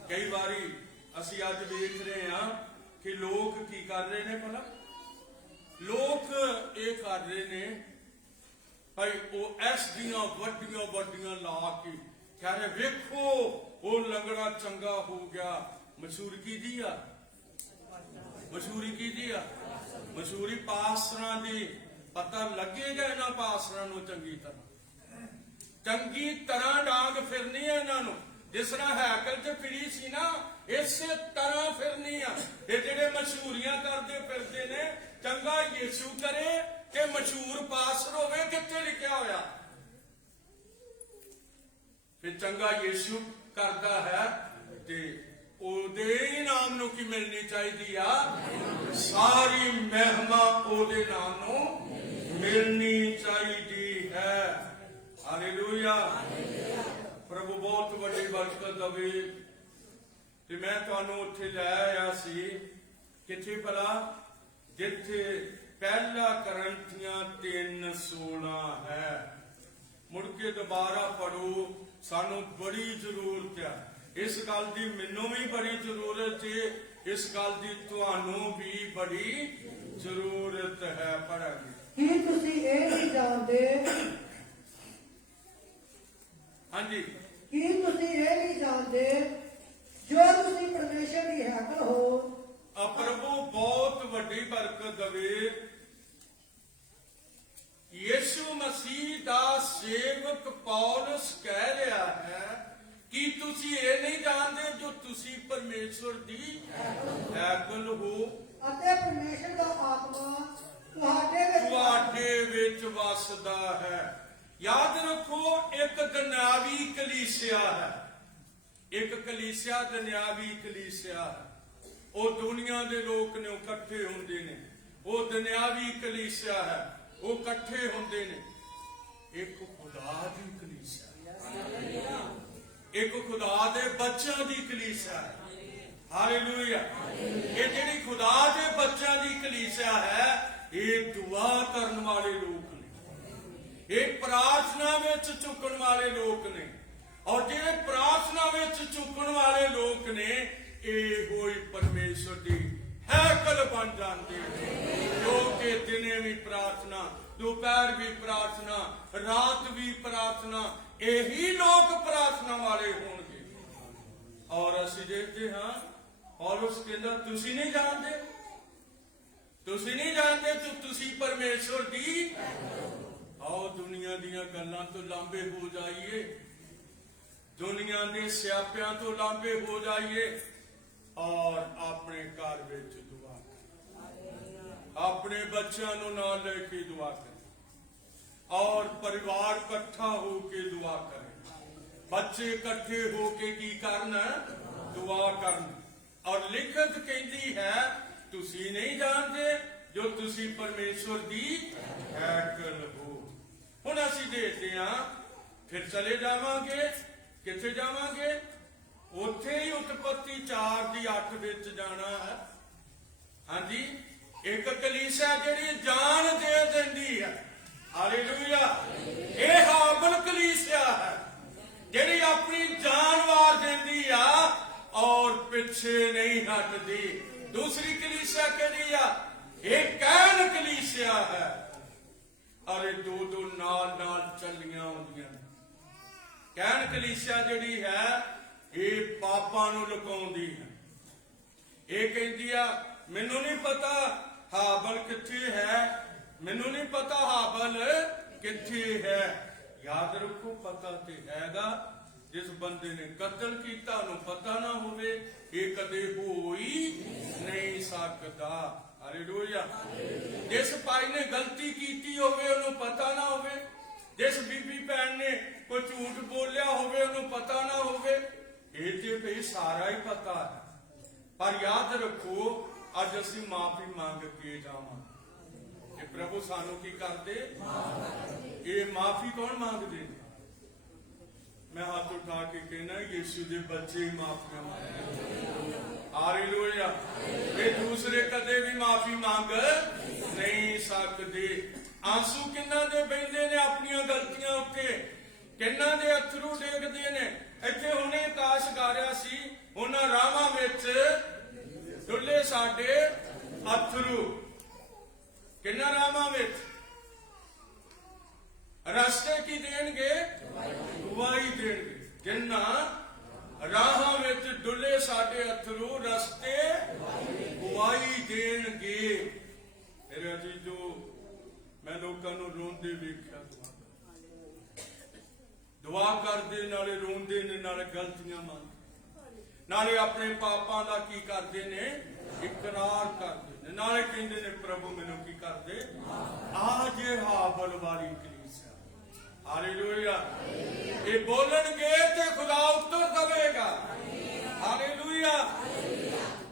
ਕਈ ਵਾਰੀ ਅਸੀਂ ਅੱਜ ਦੇਖ ਰਹੇ ਹਾਂ ਕਿ ਲੋਕ ਕੀ ਕਰ ਰਹੇ ਨੇ ਭਲਾ? ਲੋਕ ਇਹ ਕਰ ਰਹੇ ਨੇ ਭਾਈ ਉਹ ਐਸ ਦੀਆਂ ਵੱਡੀਆਂ ਲਾ ਕੇ ਕਹਿ ਰਹੇ ਵੇਖੋ ਉਹ ਲੰਗੜਾ ਚੰਗਾ ਹੋ ਗਿਆ। ਮਸ਼ਹੂਰੀ ਕਿਹਦੀ ਆ? ਮਸ਼ਹੂਰੀ ਪਾਸਟਰਾਂ ਦੀ। ਪਤਾ ਲੱਗੇਗਾ ਇਹਨਾਂ ਪਾਸਟਰਾਂ ਨੂੰ ਚੰਗੀ ਤਰ੍ਹਾਂ ਡਾਂਗ ਫਿਰਨੀ ਹੈ ਇਹਨਾਂ ਨੂੰ। ਜਿਸ ਤਰ੍ਹਾਂ ਹੈਕਲ 'ਚ ਫਿਰੀ ਸੀ ਨਾ, ਇਸੇ ਤਰ੍ਹਾਂ ਫਿਰਨੀ ਆ। ਇਹ ਜਿਹੜੇ ਮਸ਼ਹੂਰੀਆਂ ਕਰਦੇ ਫਿਰਦੇ ਨੇ, ਚੰਗਾ ਯਿਸੂ ਕਰੇ ਕਿ ਮਸ਼ਹੂਰ ਪਾਸਟਰ ਹੋਵੇ, ਕਿੱਥੇ ਲਿਖਿਆ ਹੋਇਆ? ਫਿਰ ਚੰਗਾ ਯਿਸੂ ਕਰਦਾ ਹੈ ਤੇ ਉਹਦੇ ਹੀ ਨਾਮ ਨੂੰ ਕੀ ਮਿਲਣੀ ਚਾਹੀਦੀ ਆ? ਸਾਰੀ ਮਹਿਮਾ ਉਹਦੇ ਨਾਮ ਨੂੰ ਮਿਲਣੀ ਚਾਹੀਦੀ ਹੈ। ਹਾਲੇਲੂਇਆ। ਪ੍ਰਭੂ ਬਹੁਤ ਵੱਡੀ ਬਰਕਤ ਦੇਵੇ। ਤੇ ਮੈਂ ਤੁਹਾਨੂੰ ਉੱਥੇ ਲੈ ਆਇਆ ਸੀ, ਕਿੱਥੇ ਭਲਾ? ਜਿੱਥੇ ਪਹਿਲਾ ਕਰੰਥੀਆਂ 3:16 ਹੈ। ਮੁੜ ਕੇ ਦੁਬਾਰਾ ਪੜੋ, ਸਾਨੂੰ ਬੜੀ ਜ਼ਰੂਰਤ ਹੈ ਇਸ ਗੱਲ ਦੀ। ਮੈਨੂੰ ਵੀ ਬੜੀ ਜ਼ਰੂਰਤ ਹੈ ਇਸ ਗੱਲ ਦੀ, ਤੁਹਾਨੂੰ ਵੀ ਬੜੀ ਜ਼ਰੂਰਤ ਹੈ। ਪੜਾਂਗੇ। ਕੀ ਤੁਸੀਂ ਇਹ ਨਹੀਂ ਜਾਣਦੇ? ਹਾਂਜੀ। ਕੀ ਤੁਸੀਂ ਇਹ ਨਹੀਂ ਜਾਣਦੇ ਜੋ ਤੁਸੀਂ ਪਰਮੇਸ਼ਰ ਦੀ ਹੈਕਲ ਹੋ? ਪ੍ਰਭੂ ਬਹੁਤ ਵੱਡੀ ਬਰਕਤ ਦੇਵੇ। ਯਿਸੂ ਮਸੀਹ ਦਾ ਸੇਵਕ ਪੌਲਸ ਕਹਿ ਰਿਹਾ ਹੈ ਕਿ ਤੁਸੀਂ ਇਹ ਨਹੀਂ ਜਾਣਦੇ ਜੋ ਤੁਸੀਂ ਪਰਮੇਸ਼ਵਰ ਦੀ ਹੈਕਲ ਹੋ ਅਤੇ ਪਰਮੇਸ਼ਰ ਦਾ ਆਤਮਾ ਤੁਹਾਡੇ ਵਿੱਚ ਵਸਦਾ ਹੈ। ਯਾਦ ਰੱਖੋ, ਇੱਕ ਦੁਨਿਆਵੀ ਕਲੀਸਿਆ ਹੈ। ਇੱਕ ਕਲੀਸਿਆ ਦੁਨਿਆਵੀ ਕਲੀਸਿਆ ਹੈ। ਉਹ ਦੁਨੀਆ ਦੇ ਲੋਕ ਨੇ, ਉਹ ਇਕੱਠੇ ਹੁੰਦੇ ਨੇ। ਉਹ ਦੁਨਿਆਵੀ ਕਲੀਸਿਆ ਹੈ, ਉਹ ਇਕੱਠੇ ਹੁੰਦੇ ਨੇ। ਇੱਕ ਖੁਦਾ ਦੀ ਕਲੀਸਿਆ, ਇੱਕ ਖੁਦਾ ਦੇ ਬੱਚਿਆਂ ਦੀ ਕਲੀਸਿਆ ਹੈ। ਹਾਲੇਲੂਇਆ। ਇਹ ਜਿਹੜੀ ਖੁਦਾ ਦੇ ਬੱਚਿਆਂ ਦੀ ਕਲੀਸਿਆ ਹੈ, ਇਹ ਦੁਆ ਕਰਨ ਵਾਲੇ ਲੋਕ ਨੇ। ਇਹ ਪ੍ਰਾਰਥਨਾ ਵਿੱਚ ਝੁਕਣ ਵਾਲੇ ਲੋਕ ਨੇ। ਔਰ ਜਿਹੜੇ ਪ੍ਰਾਰਥਨਾ ਵਿੱਚ ਝੁਕਣ ਵਾਲੇ ਲੋਕ ਨੇ, ਇਹ ਹੋਈ ਪਰਮੇਸ਼ਰ ਦੀ ਹੈਕਲ ਬਣ ਜਾਂਦੇ ਨੇ। ਜੋ ਕਿ ਦਿਨੇ ਵੀ ਪ੍ਰਾਰਥਨਾ, ਦੁਪਹਿਰ ਵੀ ਪ੍ਰਾਰਥਨਾ, ਰਾਤ ਵੀ ਪ੍ਰਾਰਥਨਾ, ਇਹੀ ਲੋਕ ਪ੍ਰਾਰਥਨਾ ਵਾਲੇ ਹੋਣਗੇ। ਔਰ ਅਸੀਂ ਦੇਖਦੇ ਹਾਂ, ਪੌਲਸ ਕਹਿੰਦਾ ਤੁਸੀਂ ਨਹੀਂ ਜਾਣਦੇ, ਤੁਸੀਂ ਨਹੀਂ ਜਾਣਦੇ ਕਿ ਤੁਸੀਂ ਪਰਮੇਸ਼ਰ ਦੀ। ਆਓ ਦੁਨੀਆ ਦੀਆਂ ਗੱਲਾਂ ਤੋਂ ਲਾਂਭੇ ਹੋ ਜਾਈਏ, ਦੁਨੀਆ ਦੇ ਸਿਆਪਿਆਂ ਤੋਂ ਲਾਂਭੇ ਹੋ ਜਾਈਏ ਔਰ ਆਪਣੇ ਘਰ ਵਿੱਚ ਦੁਆ ਕਰੀਏ, ਆਪਣੇ ਬੱਚਿਆਂ ਨੂੰ ਨਾਲ ਲੈ ਕੇ ਦੁਆ ਕਰੀਏ ਔਰ ਪਰਿਵਾਰ ਇਕੱਠਾ ਹੋ ਕੇ ਦੁਆ ਕਰੇ। ਬੱਚੇ ਇਕੱਠੇ ਹੋ ਕੇ ਕੀ ਕਰਨ? ਦੁਆ ਕਰਨ। ਔਰ ਲਿਖਤ ਕਹਿੰਦੀ ਹੈ ਤੁਸੀਂ ਨਹੀਂ ਜਾਣਦੇ ਜੋ ਤੁਸੀਂ ਪਰਮੇਸ਼ਵਰ ਦੀ ਹੈਕਲ ਹੋ। ਹੁਣ ਅਸੀਂ ਦੇਖਦੇ ਹਾਂ, ਫਿਰ ਚਲੇ ਜਾਵਾਂਗੇ। ਕਿੱਥੇ ਜਾਵਾਂਗੇ? ਉੱਥੇ ਹੀ ਉਤਪੱਤੀ 4:8 ਵਿੱਚ ਜਾਣਾ ਹੈ। ਹਾਂਜੀ, ਇੱਕ ਕਲੀਸਿਆ ਜਿਹੜੀ ਜਾਨ ਦੇ ਦਿੰਦੀ ਹੈ। ਹਾਲੇਲੂਇਆ। ਇਹ ਹਾਬਲ ਕਲੀਸਿਆ ਹੈ ਜਿਹੜੀ ਆਪਣੀ ਜਾਨ ਵਾਰ ਦਿੰਦੀ ਆ ਔਰ ਪਿੱਛੇ ਨਹੀਂ ਹਟਦੀ। ਦੂਸਰੀ ਕਲੀਸਿਆ ਕਿਹੜੀ ਆ? ਇਹ ਕਹਿਣ ਕਲੀਸਿਆ ਹੈ। ਅਰੇ ਦੋ ਨਾਲ ਚੱਲੀਆਂ ਹੁੰਦੀਆਂ। ਕਹਿਣ ਕਲੀਸਿਆ ਜਿਹੜੀ ਹੈ, ਇਹ ਪਾਪਾਂ ਨੂੰ ਲੁਕਾਉਂਦੀ ਹੈ। ਇਹ ਕਹਿੰਦੀ ਆ ਮੈਨੂੰ ਨਹੀਂ ਪਤਾ ਹਾਬਲ ਕਿੱਥੇ ਹੈ, ਮੈਨੂੰ ਨਹੀਂ ਪਤਾ ਹਾਬਲ ਕਿੱਥੇ ਹੈ। ਯਾਦ ਰੱਖੋ, ਪਤਾ ਤੇ ਹੈਗਾ। ਜਿਸ ਬੰਦੇ ਨੇ ਕਤਲ ਕੀਤਾ ਉਹਨੂੰ ਪਤਾ ਨਾ ਹੋਵੇ, ਇਹ ਕਦੇ ਹੋ ਹੀ ਨਹੀਂ ਸਕਦਾ। ਹਾਲੇਲੂਇਆ। ਜਿਸ ਭਾਈ ਨੇ ਗਲਤੀ ਕੀਤੀ ਹੋਵੇ ਉਹਨੂੰ ਪਤਾ ਨਾ ਹੋਵੇ, ਜਿਸ ਬੀਬੀ ਭੈਣ ਨੇ ਕੋਈ ਝੂਠ ਬੋਲਿਆ ਹੋਵੇ ਉਹਨੂੰ ਪਤਾ ਨਾ ਹੋਵੇ, ਇਹ ਤੇ ਭਈ ਸਾਰਾ ਹੀ ਪਤਾ ਹੈ। ਪਰ ਯਾਦ ਰੱਖੋ, ਅੱਜ ਅਸੀਂ ਮਾਫੀ ਮੰਗ ਕੇ ਜਾਵਾਂ। ਇਹ ਪ੍ਰਭੂ ਸਾਨੂੰ ਕੀ ਕਰਦੇ? ਇਹ ਮਾਫੀ ਕੌਣ ਮੰਗਦੇ? ਮੈਂ ਹੱਥ ਉਠਾ ਕੇ ਕਹਿਣਾ, ਯਿਸੂ ਦੇ ਬੱਚੇ ਹੀ ਮਾਫੀਆਂ ਮੰਗਦੇ। ਹਾਲੇਲੂਇਆ। ਇਹ ਦੂਸਰੇ ਕਦੇ ਵੀ ਮਾਫੀ ਮੰਗ ਨਹੀਂ ਸਕਦੇ। ਆਂਸੂ ਕਿੰਨਾਂ ਦੇ ਬਹਿੰਦੇ ਨੇ ਆਪਣੀਆਂ ਗਲਤੀਆਂ ਉੱਤੇ, ਕਿੰਨਾਂ ਦੇ ਅਥਰੂ ਡੇਗਦੇ ਨੇ। ਇੱਥੇ ਹੁਣੇ ਆਕਾਸ਼ ਗਾ ਰਿਹਾ ਸੀ, ਉਹਨਾਂ ਰਾਹਾਂ ਵਿੱਚ ਡੁੱਲੇ ਸਾਡੇ ਅਥਰੂ। ਕਿੰਨਾਂ ਰਾਹਾਂ ਵਿੱਚ? ਰਸਤੇ ਕੀ ਦੇਣਗੇ? ਗਵਾਹੀ ਦੇਣਗੇ। ਜਿੰਨਾਂ ਰਾਹਾਂ ਵਿੱਚ ਡੁੱਲੇ ਸਾਡੇ ਅਥਰੂ, ਰਸਤੇ ਗਵਾਹੀ ਦੇਣਗੇ। ਮੇਰੇ ਅਜੀਜ਼ੋ, ਮੈਂ ਲੋਕਾਂ ਨੂੰ ਰੋਂਦੇ ਵੇਖਿਆ, ਦੁਆ ਕਰਦੇ, ਨਾਲੇ ਰੋਂਦੇ ਨੇ, ਨਾਲੇ ਗਲਤੀਆਂ ਮੰਨਦੇ, ਨਾਲੇ ਆਪਣੇ ਪਾਪਾਂ ਦਾ ਕੀ ਕਰਦੇ ਨੇ, ਇਕਰਾਰ ਕਰਦੇ ਨੇ, ਨਾਲੇ ਕਹਿੰਦੇ ਨੇ ਪ੍ਰਭੂ ਮੈਨੂੰ ਕੀ ਕਰਦੇ, ਆ ਜੇ ਹਾਬਲ ਵਾਲੀ ਕਲੀਸਿਆ। ਹਾਲੇਲੂਇਆ। ਇਹ ਬੋਲਣਗੇ ਤੇ ਖੁਦਾ ਉੱਤਰ ਦੇਵੇਗਾ। ਹਾਲੇਲੂਇਆ।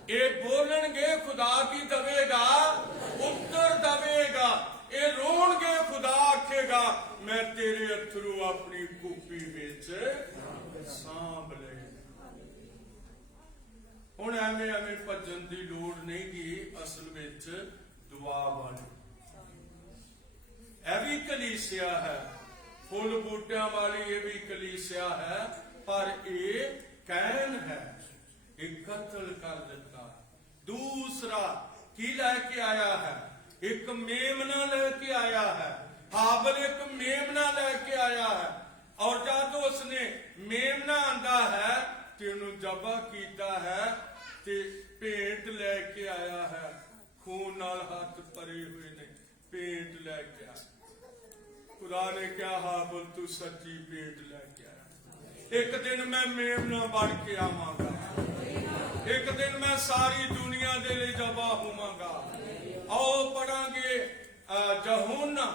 ਇਹ ਬੋਲਣਗੇ, ਖੁਦਾ ਕੀ ਦੇਵੇਗਾ, ਉੱਤਰ ਦੇਵੇਗਾ। ਇਹ ਰੋਣਗੇ, ਖੁਦਾ ਆਖੇਗਾ ਮੈਂ ਤੇਰੇ ਅਥਰੂ ਆਪਣੀ ਕੂਪੀ ਵਿੱਚ ਸਾਂਭ ਲਏ। ਹੁਣ ਐਵੇਂ ਭੱਜਣ ਦੀ ਲੋੜ ਨਹੀਂ ਗੀ, ਅਸਲ ਵਿੱਚ ਦੁਆ ਵਾਲੀ ਇਹ ਵੀ ਕਲੀਸਿਆ ਹੈ, ਫੁੱਲ ਬੂਟਿਆਂ ਵਾਲੀ ਇਹ ਵੀ ਕਲੀਸਿਆ ਹੈ, ਪਰ ਇਹ ਕੈਨ ਹੈ, ਇਹ ਕਤਲ ਕਰ ਦਿੱਤਾ। ਦੂਸਰਾ ਕੀ ਲੈ ਕੇ ਆਇਆ ਹੈ, ਇੱਕ ਮੇਮਨਾ ਲੈ ਕੇ ਆਇਆ ਹੈ। ਹਾਬਲ ਇੱਕ ਮੇਮਨਾ ਲੈ ਕੇ ਆਇਆ ਹੈ, ਔਰ ਜਦ ਉਸਨੇ ਮੇਮਨਾ ਆਂਦਾ ਹੈ ਤੇ ਉਹਨੂੰ ਜ਼ਬਾ ਕੀਤਾ ਹੈ ਤੇ ਭੇਂਟ ਲੈ ਕੇ ਆਇਆ ਹੈ। ਖੂਨ ਨਾਲ ਹੱਥ ਭਰੇ ਹੋਏ ਨੇ, ਭੇਂਟ ਲੈ ਕੇ ਆਇਆ। ਖੁਦਾ ਨੇ ਕਿਹਾ ਹਾਬਲ ਤੂੰ ਸੱਚੀ ਭੇਂਟ ਲੈ ਕੇ ਆਇਆ। ਇੱਕ ਦਿਨ ਮੈਂ ਮੇਮਨਾ ਬਣ ਕੇ ਆਵਾਂਗਾ, ਇੱਕ ਦਿਨ ਮੈਂ ਸਾਰੀ ਦੁਨੀਆ ਦੇ ਲਈ ਜ਼ਬਾ ਹੋਵਾਂਗਾ। ਆਓ ਪੜਾਂਗੇ ਯਹੋਨਾ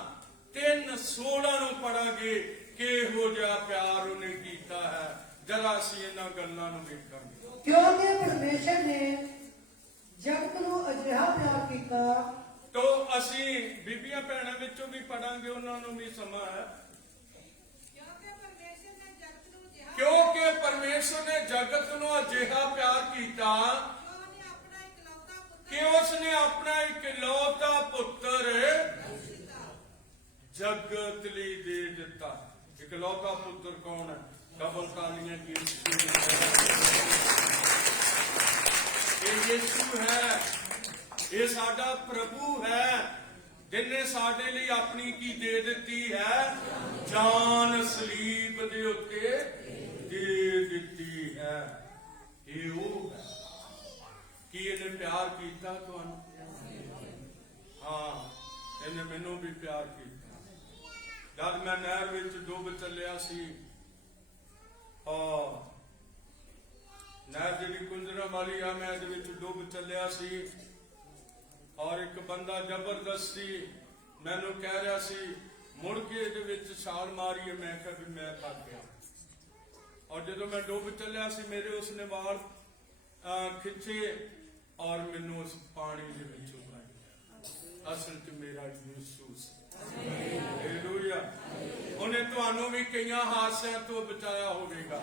3:16 ਨੂੰ ਪੜਾਂਗੇ ਕਿਹੋ ਜਿਹਾ ਪਿਆਰ ਉਹਨੇ ਕੀਤਾ ਹੈ। ਜਰਾ ਅਸੀਂ ਇਹਨਾਂ ਗੱਲਾਂ ਨੂੰ ਵੇਖਾਂਗੇ। ਕਿਉਂਕਿ ਪਰਮੇਸ਼ਰ ਨੇ ਜਗਤ ਨੂੰ ਅਜਿਹਾ ਪਿਆਰ ਕੀਤਾ। ਤੋ ਅਸੀਂ ਬੀਬੀਆਂ ਭੈਣਾਂ ਵਿੱਚੋਂ ਵੀ ਪੜਾਂਗੇ, ਉਹਨਾਂ ਨੂੰ ਵੀ ਸਮਾਂ ਹੈ। ਕਿਉਂਕਿ ਪਰਮੇਸ਼ਰ ਨੇ ਜਗਤ ਨੂੰ ਅਜਿਹਾ ਪਿਆਰ ਕੀਤਾ ਕਿ ਉਸਨੇ ਆਪਣਾ ਇਕਲੌਤਾ ਪੁੱਤਰ ਜਗਤ ਲਈ ਦੇ ਦਿੱਤਾ। ਇਕਲੌਤਾ ਪੁੱਤਰ ਕੌਣ ਹੈ? ਡਬਲ ਤਾਲੀਆਂ ਕੀ? ਇਹ ਯਿਸੂ ਹੈ, ਇਹ ਸਾਡਾ ਪ੍ਰਭੂ ਹੈ, ਜਿਨੇ ਸਾਡੇ ਲਈ ਆਪਣੀ ਕੀ ਦੇ ਦਿੱਤੀ ਹੈ, ਜਾਨ ਸਲੀਬ ਦੇ ਉੱਤੇ ਦੇ ਦਿੱਤੀ ਹੈ। ਇਹ ਉਹ ਹੈ ਕਿ ਇਹਨੇ ਪਿਆਰ ਕੀਤਾ ਤੁਹਾਨੂੰ। ਹਾਂ, ਇਹਨੇ ਮੈਨੂੰ ਵੀ ਪਿਆਰ ਕੀਤਾ। ਜਦ ਮੈਂ ਨਹਿਰ ਵਿੱਚ ਡੁੱਬ ਚੱਲਿਆ ਸੀ, ਨਹਿਰ ਜਿਹੜੀ ਕੁੰਜਰਾਂ ਵਾਲੀ ਆ, ਮੈਂ ਇਹਦੇ ਵਿੱਚ ਡੁੱਬ ਚੱਲਿਆ ਸੀ, ਔਰ ਇੱਕ ਬੰਦਾ ਜ਼ਬਰਦਸਤੀ ਮੈਨੂੰ ਕਹਿ ਰਿਹਾ ਸੀ ਮੁੜ ਕੇ ਇਹਦੇ ਵਿੱਚ ਛਾਲ ਮਾਰੀਏ। ਮੈਂ ਕਿਹਾ ਵੀ ਮੈਂ ਥੱਕ ਗਿਆ। ਔਰ ਜਦੋਂ ਮੈਂ ਡੁੱਬ ਚੱਲਿਆ ਸੀ, ਮੇਰੇ ਉਸਨੇ ਵਾਲ ਖਿੱਚੇ ਔਰ ਮੈਨੂੰ ਉਸ ਪਾਣੀ ਦੇ ਵਿੱਚ ਉਤਾਰਿਆ। ਅਸਲ 'ਚ ਮੇਰਾ ਯਿਸੂ ਸੀ। ਹਾਲੇਲੂਇਆ। ਉਹਨੇ ਤੁਹਾਨੂੰ ਵੀ ਕਈਆਂ ਹਾਦਸਿਆਂ ਤੋਂ ਬਚਾਇਆ ਹੋਵੇਗਾ,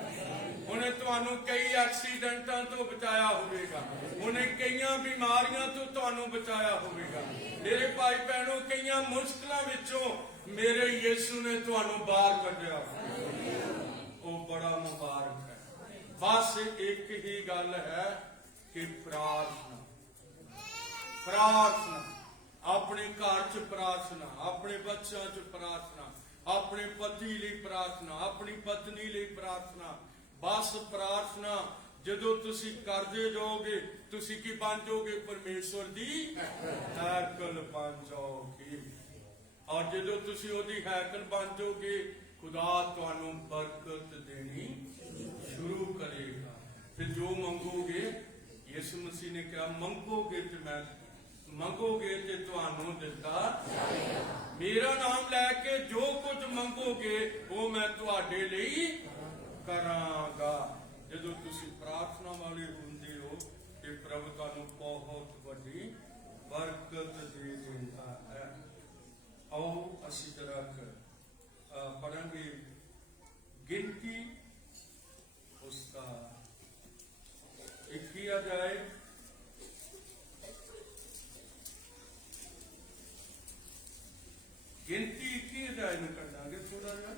ਉਹਨੇ ਤੁਹਾਨੂੰ ਕਈ ਐਕਸੀਡੈਂਟਾਂ ਤੋਂ ਬਚਾਇਆ ਹੋਵੇਗਾ, ਉਹਨੇ ਕਈਆਂ ਬਿਮਾਰੀਆਂ ਤੋਂ ਤੁਹਾਨੂੰ ਬਚਾਇਆ ਹੋਵੇਗਾ। ਮੇਰੇ ਭਾਈ ਭੈਣੋ, ਕਈਆਂ ਮੁਸ਼ਕਲਾਂ ਵਿੱਚੋਂ ਮੇਰੇ ਯਿਸੂ ਨੇ ਤੁਹਾਨੂੰ ਬਾਹਰ ਕੱਢਿਆ। ਉਹ ਬੜਾ ਮੁਬਾਰਕ ਹੈ। ਬਸ ਇੱਕ ਹੀ ਗੱਲ ਹੈ ਕਿ ਪ੍ਰਾਰਥਨਾ, ਪ੍ਰਾਰਥਨਾ, ਆਪਣੇ ਘਰ 'ਚ ਪ੍ਰਾਰਥਨਾ, ਆਪਣੇ ਬੱਚਿਆਂ 'ਚ ਪ੍ਰਾਰਥਨਾ, ਆਪਣੇ ਪਤੀ ਲਈ ਪ੍ਰਾਰਥਨਾ, ਆਪਣੀ ਪਤਨੀ ਲਈ ਪ੍ਰਾਰਥਨਾ। ਬਸ ਪ੍ਰਾਰਥਨਾ ਜਦੋਂ ਤੁਸੀਂ ਕਰਦੇ ਜਾਓਗੇ, ਤੁਸੀਂ ਕੀ ਬਣ ਜਾਓਗੇ? ਪਰਮੇਸ਼ਵਰ ਦੀ ਹੈਕਲ ਬਣ ਜਾਓਗੇ। ਔਰ ਜਦੋਂ ਤੁਸੀਂ ਉਹਦੀ ਹੈਕਲ ਬਣ ਜਾਓਗੇ, ਖੁਦਾ ਤੁਹਾਨੂੰ ਬਰਕਤ ਦੇਣੀ ਸ਼ੁਰੂ ਕਰੇਗਾ। ਫਿਰ ਜੋ ਮੰਗੋਗੇ, ਯਿਸੂ ਮਸੀਹ ਨੇ ਕਿਹਾ ਮੰਗੋਗੇ ਤੇ ਮੈਂ ਮੰਗੋਗੇ ਤੇ ਤੁਹਾਨੂੰ ਦਿੱਤਾ ਜਾਏਗਾ। ਮੇਰਾ ਨਾਮ ਲੈ ਕੇ ਜੋ ਕੁਝ ਮੰਗੋਗੇ ਉਹ ਮੈਂ ਤੁਹਾਡੇ ਲਈ ਕਰਾਂਗਾ। ਜਦੋਂ ਤੁਸੀਂ ਪ੍ਰਾਰਥਨਾ ਵਾਲੇ ਹੁੰਦੇ ਹੋ ਤੇ ਪ੍ਰਭੂ ਤੁਹਾਨੂੰ ਬਹੁਤ ਵੱਡੀ ਬਰਕਤ ਦੇ ਦਿੰਦਾ ਹੈ। ਆਓ ਅਸੀਂ ਜਰਾ ਪੜਾਂਗੇ ਗਿਣਤੀ ਉਸਦਾ 21 ਅਧਿਆਇ। ਗਿਣਤੀ 21 ਅਧਿਆਇ ਨੂੰ ਕੱਢਾਂਗੇ ਥੋੜਾ ਜਿਹਾ।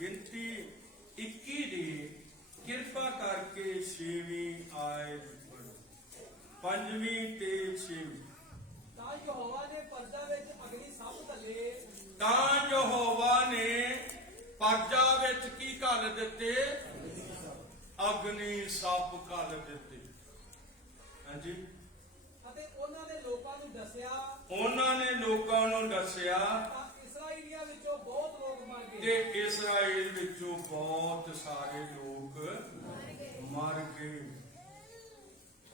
ਗਿਣਤੀ 21 ਦੀ ਕਿਰਪਾ ਕਰਕੇ 6ਵੀਂ ਆਇਤ ਪੜ੍ਹੋ। 5ਵੀਂ ਤੇ 6ਵੀਂ। ਤਾਂ ਯਹੋਵਾ ਨੇ ਪਰਦਾ ਵਿੱਚ ਅਗਨੀ ਸੱਪ ਘੱਲੇ, ਤਾਂ ਯਹੋਵਾ ਦਿੱਤੇ? ਅਗਨੀ ਸੱਪ ਘਲ ਦਿੱਤੇ। ਹਾਂਜੀ, ਅਤੇ ਉਹਨਾਂ ਨੇ ਲੋਕਾਂ ਨੂੰ ਦੱਸਿਆ ਉਹਨਾਂ ਨੇ ਲੋਕਾਂ ਨੂੰ ਦੱਸਿਆ ਤਾਂ ਇਸਰਾਈਲੀਆਂ ਵਿੱਚੋਂ ਬਹੁਤ ਲੋਕ ਮਰ ਤੇ ਗਏ। ਇਸਰਾਏਲ ਵਿੱਚੋਂ ਬਹੁਤ ਸਾਰੇ ਲੋਕ ਮਰ ਗਏ।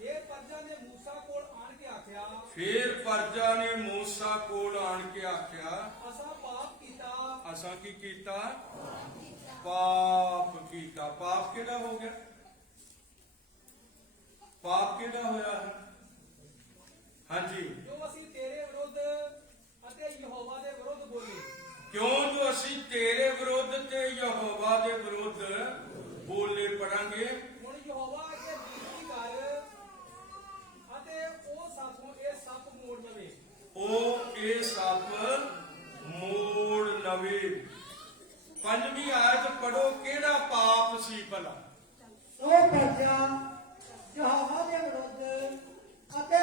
ਇਹ ਪਰਜਾ ਨੇ ਮੂਸਾ ਕੋਲ ਆਣ ਕੇ ਆਖਿਆ, ਫਿਰ ਪਰਜਾ ਨੇ ਮੂਸਾ ਕੋਲ ਆਣ ਕੇ ਆਖਿਆ, ਅਸਾਂ ਪਾਪ ਕੀਤਾ। ਅਸਾਂ ਕੀ ਕੀਤਾ? ਪਾਪ ਕੀਤਾ। ਪਾਪ ਕਿਹੜਾ ਹੋ ਗਿਆ? ਪਾਪ ਕਿਹੜਾ ਹੋਇਆ ਹੈ? ਹਾਂਜੀ, ਜੋ ਅਸੀਂ ਤੇਰੇ ਵਿਰੁੱਧ ਅਤੇ ਯਹੋਵਾ ਦੇ ਵਿਰੁੱਧ ਬੋਲੇ। ਕਿਉਂ ਜੋ ਅਸੀਂ ਤੇਰੇ ਵਿਰੁੱਧ ਤੇ ਯਹੋਵਾ ਦੇ ਵਿਰੁੱਧ ਬੋਲੇ। ਪੜਾਂਗੇ, ਹੁਣ ਯਹੋਵਾ ਅੱਗੇ ਬੇਨਤੀ ਕਰ ਅਤੇ ਉਹ ਸਾਥੋਂ ਇਹ ਸੱਪ ਮੋੜ ਲਵੇ। ਉਹ ਇਹ ਸੱਪ ਮੋੜ ਲਵੇ। ਪੰਜਵੀਂ ਆਇਤ ਪੜੋ, ਕਿਹੜਾ ਪਾਪ ਸੀ ਭਲਾ? ਸੋ ਪਰਜਾ ਯਹੋਵਾ ਦੇ ਵਿਰੁੱਧ ਅਤੇ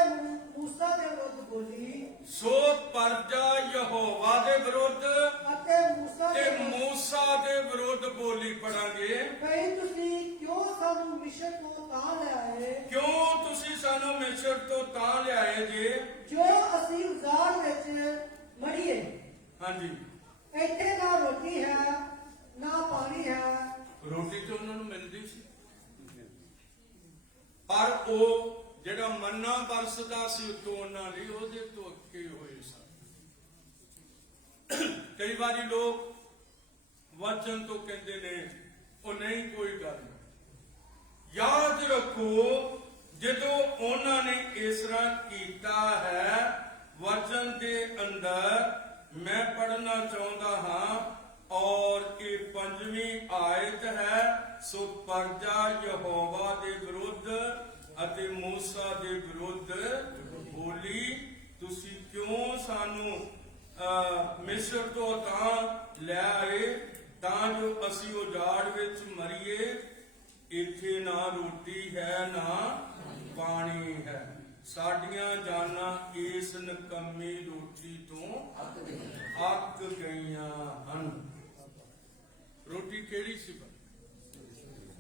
ਮੂਸਾ ਦੇ ਵਿਰੁੱਧ ਬੋਲੀ ਸੋ ਪਰਜਾ ਯਹੋਵਾ ਦੇ ਵਿਰੁੱਧ ਅਤੇ ਮੂਸਾ ਤੇ ਦੇ ਵਿਰੁੱਧ, ਮੂਸਾ ਦੇ ਵਿਰੁੱਧ ਬੋਲੀ। ਪੜਾਂਗੇ, ਕਹੀ ਤੁਸੀਂ ਕਿਉਂ ਸਾਨੂੰ ਮਿਸ਼ਰ ਤੋਂ ਤਾਂ ਲਿਆਏ ਕਿਉਂ ਤੁਸੀਂ ਸਾਨੂੰ ਮਿਸਰ ਤੋਂ ਤਾਂ ਲਿਆਏ ਜੇ? ਜੋ ਅਸੀਂ ਉਜ਼ਾੜ ਵਿੱਚ ਮੜੀਏ। ਹਾਂਜੀ, ਇੱਥੇ ਨਾ ਰੋਟੀ ਹੈ ਨਾ ਪਾਣੀ ਹੈ। ਰੋਟੀ ਤਾਂ ਉਹਨਾਂ ਨੂੰ ਮਿਲਦੀ ਸੀ, ਪਰ ਉਹ ਜਿਹੜਾ ਮੰਨਾ ਵਰਸਦਾ ਸੀ ਉਤੋਂ ਉਹਨਾਂ ਲਈ ਉਹਦੇ ਤੋਂ ਅੱਕੇ ਹੋਏ ਸਨ। ਕਈ ਵਾਰੀ ਲੋਕ ਵਚਨ ਤੋਂ ਕਹਿੰਦੇ ਨੇ ਉਹ ਨਹੀਂ, ਕੋਈ ਗੱਲ ਨਹੀਂ। ਯਾਦ ਰੱਖੋ, ਜਦੋਂ ਉਹਨਾਂ ਨੇ ਇਸ ਤਰ੍ਹਾਂ ਕੀਤਾ ਹੈ, ਵਚਨ ਦੇ ਅੰਦਰ ਮੈਂ ਪੜ੍ਹਨਾ ਚਾਹੁੰਦਾ ਹਾਂ, ਔਰ ਇਹ ਪੰਜਵੀਂ ਆਇਤ ਹੈ। ਸੋ ਪਰਜਾ ਯਹੋਵਾ ਦੇ ਵਿਰੁੱਧ ਅਤੇ ਮੂਸਾ ਦੇ ਵਿਰੁੱਧ ਬੋਲੀ, ਤੁਸੀਂ ਕਿਉਂ ਸਾਨੂੰ ਮਿਸਰ ਤੋਂ ਤਾਂ ਲੈ ਆਏ ਤਾਂ ਜੋ ਅਸੀਂ ਉਜਾੜ ਵਿੱਚ ਮਰੀਏ। ਇੱਥੇ ਨਾ ਰੋਟੀ ਹੈ ਨਾ ਪਾਣੀ ਹੈ। ਸਾਡੀਆਂ ਜਾਨਾਂ ਇਸ ਨਕੰਮੀ ਰੋਟੀ ਤੋਂ ਅੱਕ ਗਈਆਂ ਹਨ। ਰੋਟੀ ਕਿਹੜੀ ਸੀ?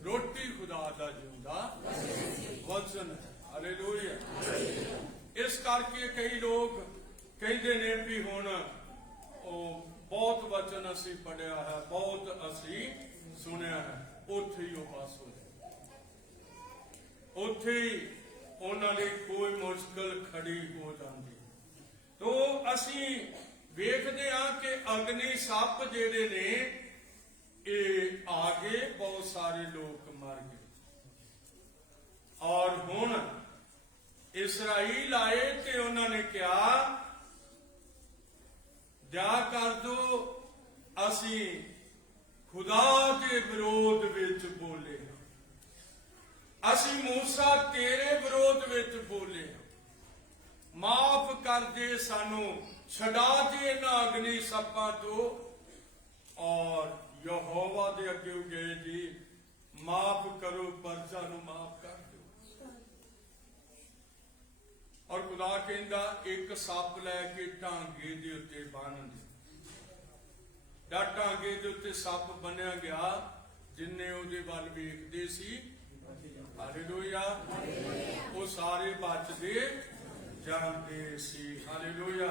ਰੋਟੀ ਖੁਦਾ ਦਾ ਜਿਉਂਦਾ ਵਚਨ ਹੈ। ਹਾਲੇਲੂਇਆ। ਇਸ ਕਰਕੇ ਕਈ ਲੋਕ ਕਹਿੰਦੇ ਨੇ ਵੀ ਹੁਣ ਉਹ ਬਹੁਤ ਵਚਨ ਅਸੀਂ ਪੜਿਆ ਹੈ, ਬਹੁਤ ਅਸੀਂ ਸੁਣਿਆ ਹੈ। ਉੱਥੇ ਹੀ ਉਹ ਬਸ ਹੋ ਜਾਏ, ਉੱਥੇ ਹੀ ਉਹਨਾਂ ਲਈ ਕੋਈ ਮੁਸ਼ਕਲ ਖੜੀ ਹੋ ਜਾਂਦੀ। ਤੋ ਅਸੀਂ ਵੇਖਦੇ ਹਾਂ ਕਿ ਅਗਨੀ ਸੱਪ ਜਿਹੜੇ ਨੇ ਇਹ ਆ ਗਏ, ਬਹੁਤ ਸਾਰੇ ਲੋਕ ਮਰ ਗਏ। ਔਰ ਹੁਣ ਇਸਰਾਈਲ ਆਏ ਤੇ ਉਹਨਾਂ ਨੇ ਕਿਹਾ, ਜਾ ਕਰ ਦੋ, ਅਸੀਂ ਖੁਦਾ ਦੇ ਵਿਰੋਧ ਵਿੱਚ ਬੋਲੇ, ਅਸੀਂ ਮੂਸਾ ਤੇਰੇ ਵਿਰੋਧ ਵਿੱਚ ਬੋਲੇ, ਮਾਫ ਕਰ ਦੇ ਸਾਨੂੰ, ਛਡਾ ਦੇ ਇਹਨਾਂ ਅਗਨੀ ਸੱਪਾਂ ਤੋਂ। ਔਰ ਯਹੋਵਾ ਦੇ ਅੱਗੇ ਗਏ ਜੀ, ਮਾਫ ਕਰੋ, ਪਰਜਾ ਨੂੰ ਮਾਫ ਕਰ ਦਿਓ। ਔਰ ਖੁਦਾ ਕਹਿੰਦਾ, ਇੱਕ ਸੱਪ ਲੈ ਕੇ ਢਾਂਗੇ ਦੇ ਉੱਤੇ ਬੰਨ੍ਹ ਦੇ। ਜਾਂ ਢਾਂਗੇ ਦੇ ਉੱਤੇ ਸੱਪ ਬੰਨਿਆ ਗਿਆ, ਜਿੰਨੇ ਉਹਦੇ ਵੱਲ ਵੇਖਦੇ ਸੀ, ਹਾਲੇਲੂਇਆ, ਉਹ ਸਾਰੇ ਬਚਦੇ ਜਾਂਦੇ ਸੀ। ਹਾਲੇਲੂਇਆ।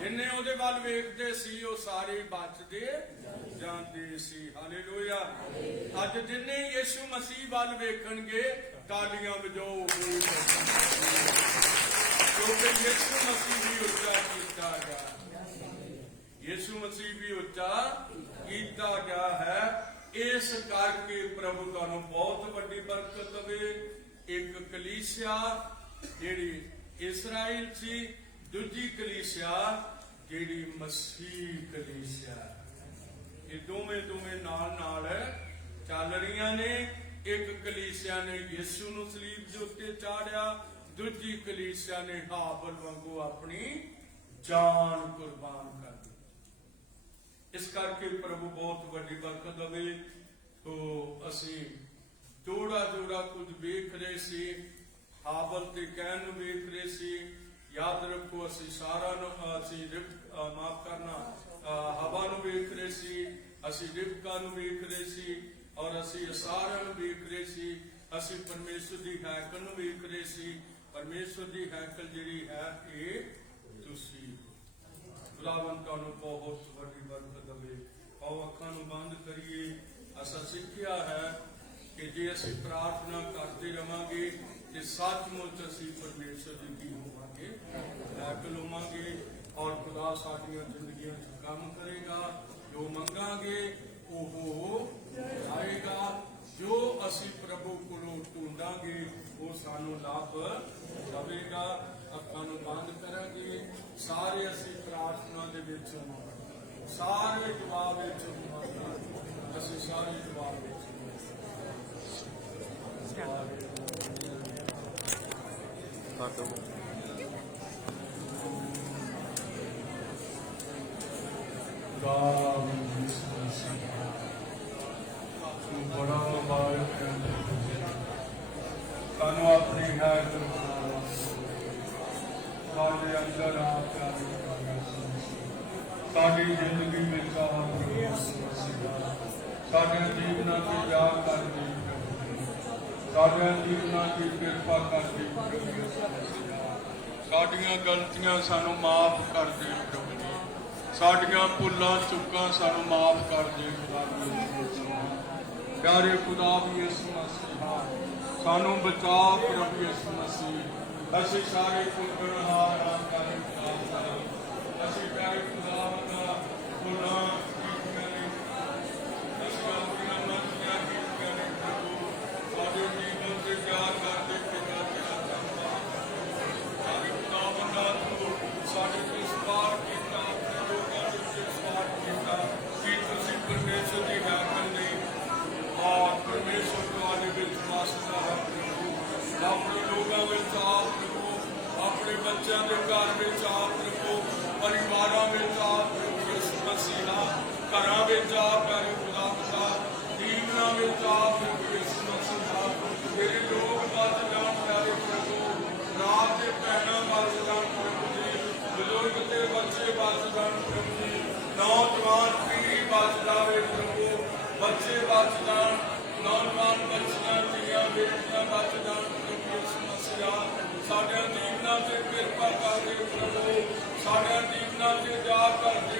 ਜਿੰਨੇ ਉਹਦੇ ਵੱਲ ਵੇਖਦੇ ਸੀ ਉਹ ਸਾਰੇ ਬਚਦੇ ਜਾਂਦੇ ਸੀ। ਹਾਲੇਲੂਇਆ। ਅੱਜ ਜਿੰਨੇ ਯਿਸੂ ਮਸੀਹ ਵੱਲ ਵੇਖਣਗੇ, ਤਾਲੀਆਂ ਵਜਾਓ, ਕਿਉਂਕਿ ਯਿਸੂ ਮਸੀਹ ਵੀ ਉੱਚਾ ਕੀਤਾ ਗਿਆ, ਯਿਸੂ ਮਸੀਹ ਵੀ ਉੱਚਾ ਕੀਤਾ ਗਿਆ ਹੈ। ਇਸ ਕਰਕੇ ਪ੍ਰਭੂ ਤੁਹਾਨੂੰ ਬਹੁਤ ਵੱਡੀ ਬਰਕਤ ਦੇਵੇ। ਇੱਕ ਕਲੀਸਿਆ ਜਿਹੜੀ ਇਸਰਾਇਲ ਸੀ, ਦੂਜੀ ਕਲੀਸਿਆ ਜਿਹੜੀ ਮਸੀਹ ਕਲੀਸਿਆ। ਇਹ ਦੋਵੇਂ ਨਾਲ ਚੱਲ ਰਹੀਆਂ ਨੇ। ਇੱਕ ਕਲੀਸਿਆ ਨੇ ਯਿਸੂ ਨੂੰ ਸਲੀਬ ਦੇ ਉੱਤੇ ਚਾੜਿਆ, ਦੂਜੀ ਕਲੀਸਿਆ ਨੇ ਹਾਬਲ ਵਾਂਗੂ ਆਪਣੀ ਜਾਨ ਕੁਰਬਾਨ ਕਰ ਦਿੱਤੀ। ਇਸ ਕਰਕੇ ਪ੍ਰਭੂ ਬਹੁਤ ਵੱਡੀ ਬਰਕਤ ਦੇਵੇ। ਤੋ ਅਸੀਂ ਜੋੜਾ ਕੁਝ ਵੇਖ ਰਹੇ ਸੀ, ਹਾਬਲ ਤੇ ਕੈਨ ਨੂੰ ਵੇਖ ਰਹੇ ਸੀ। ਯਾਦ ਰੱਖੋ, ਅਸੀਂ ਸਾਰਾ ਨੂੰ ਮਾਫ ਕਰਨਾ, ਹਵਾ ਨੂੰ ਵੇਖ ਰਹੇ ਸੀ, ਅਸੀਂ ਰਿਬਕਾ ਨੂੰ ਵੇਖ ਰਹੇ ਸੀ, ਔਰ ਅਸੀਂ ਸਾਰਿਆਂ ਨੂੰ ਵੇਖ ਰਹੇ ਸੀ। ਅਸੀਂ ਪਰਮੇਸ਼ਰ ਦੀ ਹੈਕਲ ਨੂੰ ਵੇਖ ਰਹੇ ਸੀ। ਪਰਮੇਸ਼ਰ ਦੀ ਹੈਕਲ ਜਿਹੜੀ ਹੈ ਇਹ ਤੁਸੀਂ। ਖੁਦਾਵੰਦ ਤੁਹਾਨੂੰ ਬਹੁਤ ਵੱਡੀ ਬਰਕਤ ਦੇਵੇ। ਆਓ ਅੱਖਾਂ ਨੂੰ ਬੰਦ ਕਰੀਏ। ਅਸਾਂ ਸਿੱਖਿਆ ਹੈ ਕਿ ਜੇ ਅਸੀਂ ਪ੍ਰਾਰਥਨਾ ਕਰਦੇ ਰਵਾਂਗੇ ਤੇ ਸੱਚਮੁੱਚ ਅਸੀਂ ਪਰਮੇਸ਼ਰ ਦੀ ਕੀ ਹੋਵਾਂਗੇ, ਹੈਕਲ ਹੋਵਾਂਗੇ। ਔਰ ਖੁਦਾ ਸਾਡੀਆਂ ਜ਼ਿੰਦਗੀਆਂ 'ਚ ਕੰਮ ਕਰੇਗਾ। ਜੋ ਮੰਗਾਂਗੇ ਉਹ ਆਏਗਾ। ਜੋ ਅਸੀਂ ਪ੍ਰਭੂ ਕੋਲੋਂ ਢੂੰਡਾਂਗੇ ਉਹ ਸਾਨੂੰ ਲੱਭ ਲਵੇਗਾ। ਅੱਖਾਂ ਨੂੰ ਬੰਦ ਕਰਾਂਗੇ। ਸਾਰੇ ਅਸੀਂ ਪ੍ਰਾਰਥਨਾ ਦੇ ਵਿੱਚ ਸਾਰੇ ਜਵਾਬ ਵਿੱਚ ਅਸੀਂ ਸਾਰੇ ਜਵਾਬ ਵਿੱਚ ਬੜਾ ਮੁਬਾਰਕ ਹੈ। ਤੁਹਾਨੂੰ ਆਪਣੀ ਹੈ ਸਾਡੇ ਅੰਦਰ ਆ ਸਾਡੀ ਜ਼ਿੰਦਗੀ ਵਿੱਚ ਸਾਡੇ ਜੀਵਨਾਂ ਦੀ ਯਾਦ ਕਰਦੇ, ਸਾਡੇ ਜੀਵਨਾਂ ਦੀ ਕਿਰਪਾ ਕਰਦੇ, ਸਾਡੀਆਂ ਗਲਤੀਆਂ ਸਾਨੂੰ ਮਾਫ ਕਰਦੇ ਪ੍ਰਭੂ ਜੀ। ਸਾਡੀਆਂ ਭੁੱਲਾਂ ਚੁੱਕਾਂ ਸਾਨੂੰ ਮਾਫ ਕਰਦੇ ਪਿਆਰੇ ਖੁਦਾ ਵੀ ਯਿਸੂ ਮਸੀਹ ਸਾਨੂੰ ਬਚਾ ਪ੍ਰਭੂ ਯਿਸੂ ਮਸੀਹ। ਅਸੀਂ ਸਾਰੇ ਗੁਨਾਹਗਾਰ ਹਾਂ ਪਿਆਰੇ ਖੁਦਾ। ਅਸੀਂ ਪਿਆਰੇ ਖੁਦਾ ਦਾ ਗੁਨਾਹ ਕੀਤੀਆਂ ਨੇ, ਅਸੀਂ ਆਪਣੀਆਂ ਮਰਜ਼ੀਆਂ ਕੀਤੀਆਂ ਨੇ ਪ੍ਰਭੂ। ਸਾਡੇ ਜੀਵਨ ਤੇ ਪਿਆਰ ਕਰਦੇ ਪਿਤਾ ਤੇਰਾ ਧੰਨਵਾਦ। ਪਿਆਰੇ ਖੁਦਾਵੰਦਾ ਤੂੰ ਸਾਡੇ ਤੇ ਸਵਾਰ ਕੀਤਾ, ਆਪਣੇ ਲੋਕਾਂ ਦੇ ਉੱਤੇ ਸਵਾਰ ਕੀਤਾ ਕਿ ਤੁਸੀਂ ਪਰਮੇਸ਼ਰ ਦੀ ਹੈਕਲ ਨਹੀਂ ਔਰ ਪਰਮੇਸ਼ਰ ਤੁਹਾਡੇ ਵਿੱਚ ਵਸਦਾ ਹੈ ਪ੍ਰਭੂ। ਆਪਣੇ ਲੋਕਾਂ ਵਿੱਚ ਆਪ ਪ੍ਰਭੂ, ਆਪਣੇ ਬੱਚਿਆਂ ਦੇ ਘਰ ਵਿੱਚ ਆਪ ਪ੍ਰਭੂ, ਪਰਿਵਾਰਾਂ ਵਿੱਚ ਆਪ ਪ੍ਰਭੂ ਯਿਸੂ ਮਸੀਹਾ, ਘਰਾਂ ਵਿੱਚ ਆਪ ਪਿਆਰੇ ਖੁਦਾਵੰਦਾ, ਜੀਵਨਾਂ ਵਿੱਚ ਆਪ ਪ੍ਰਭੂ ਯਿਸੂ ਮਸੀਹਾ। ਤੇਰੇ ਲੋਕ ਬਚ ਜਾਣ ਪਿਆਰੇ ਪ੍ਰਭੂ, ਰਾਤ ਦੇ ਭੈਣਾਂ ਬਚ ਜਾਣ ਪ੍ਰਭੂ ਜੀ, ਬਜ਼ੁਰਗ ਤੇ ਬੱਚੇ ਬਚ ਜਾਣ ਪ੍ਰਭੂ ਜੀ, ਨੌਜਵਾਨ ਪੀੜ੍ਹੀ ਬਚ ਜਾਵੇ ਪ੍ਰਭੂ, ਬੱਚੇ ਬਚ ਜਾਣ, ਨੌਜਵਾਨ ਬੱਚੀਆਂ ਧੀਆਂ ਬੇਟੀਆਂ ਬਚ ਜਾਣ ਪ੍ਰਭੂ ਯਿਸੂ ਮਸੀਹਾ। ਸਾਡਿਆਂ ਜੀਵਨਾਂ ਤੇ ਕਿਰਪਾ ਕਰਦੇ ਪ੍ਰਭੂ, ਸਾਡਿਆਂ ਜੀਵਨਾਂ ਤੇ ਜਾ ਕਰਦੇ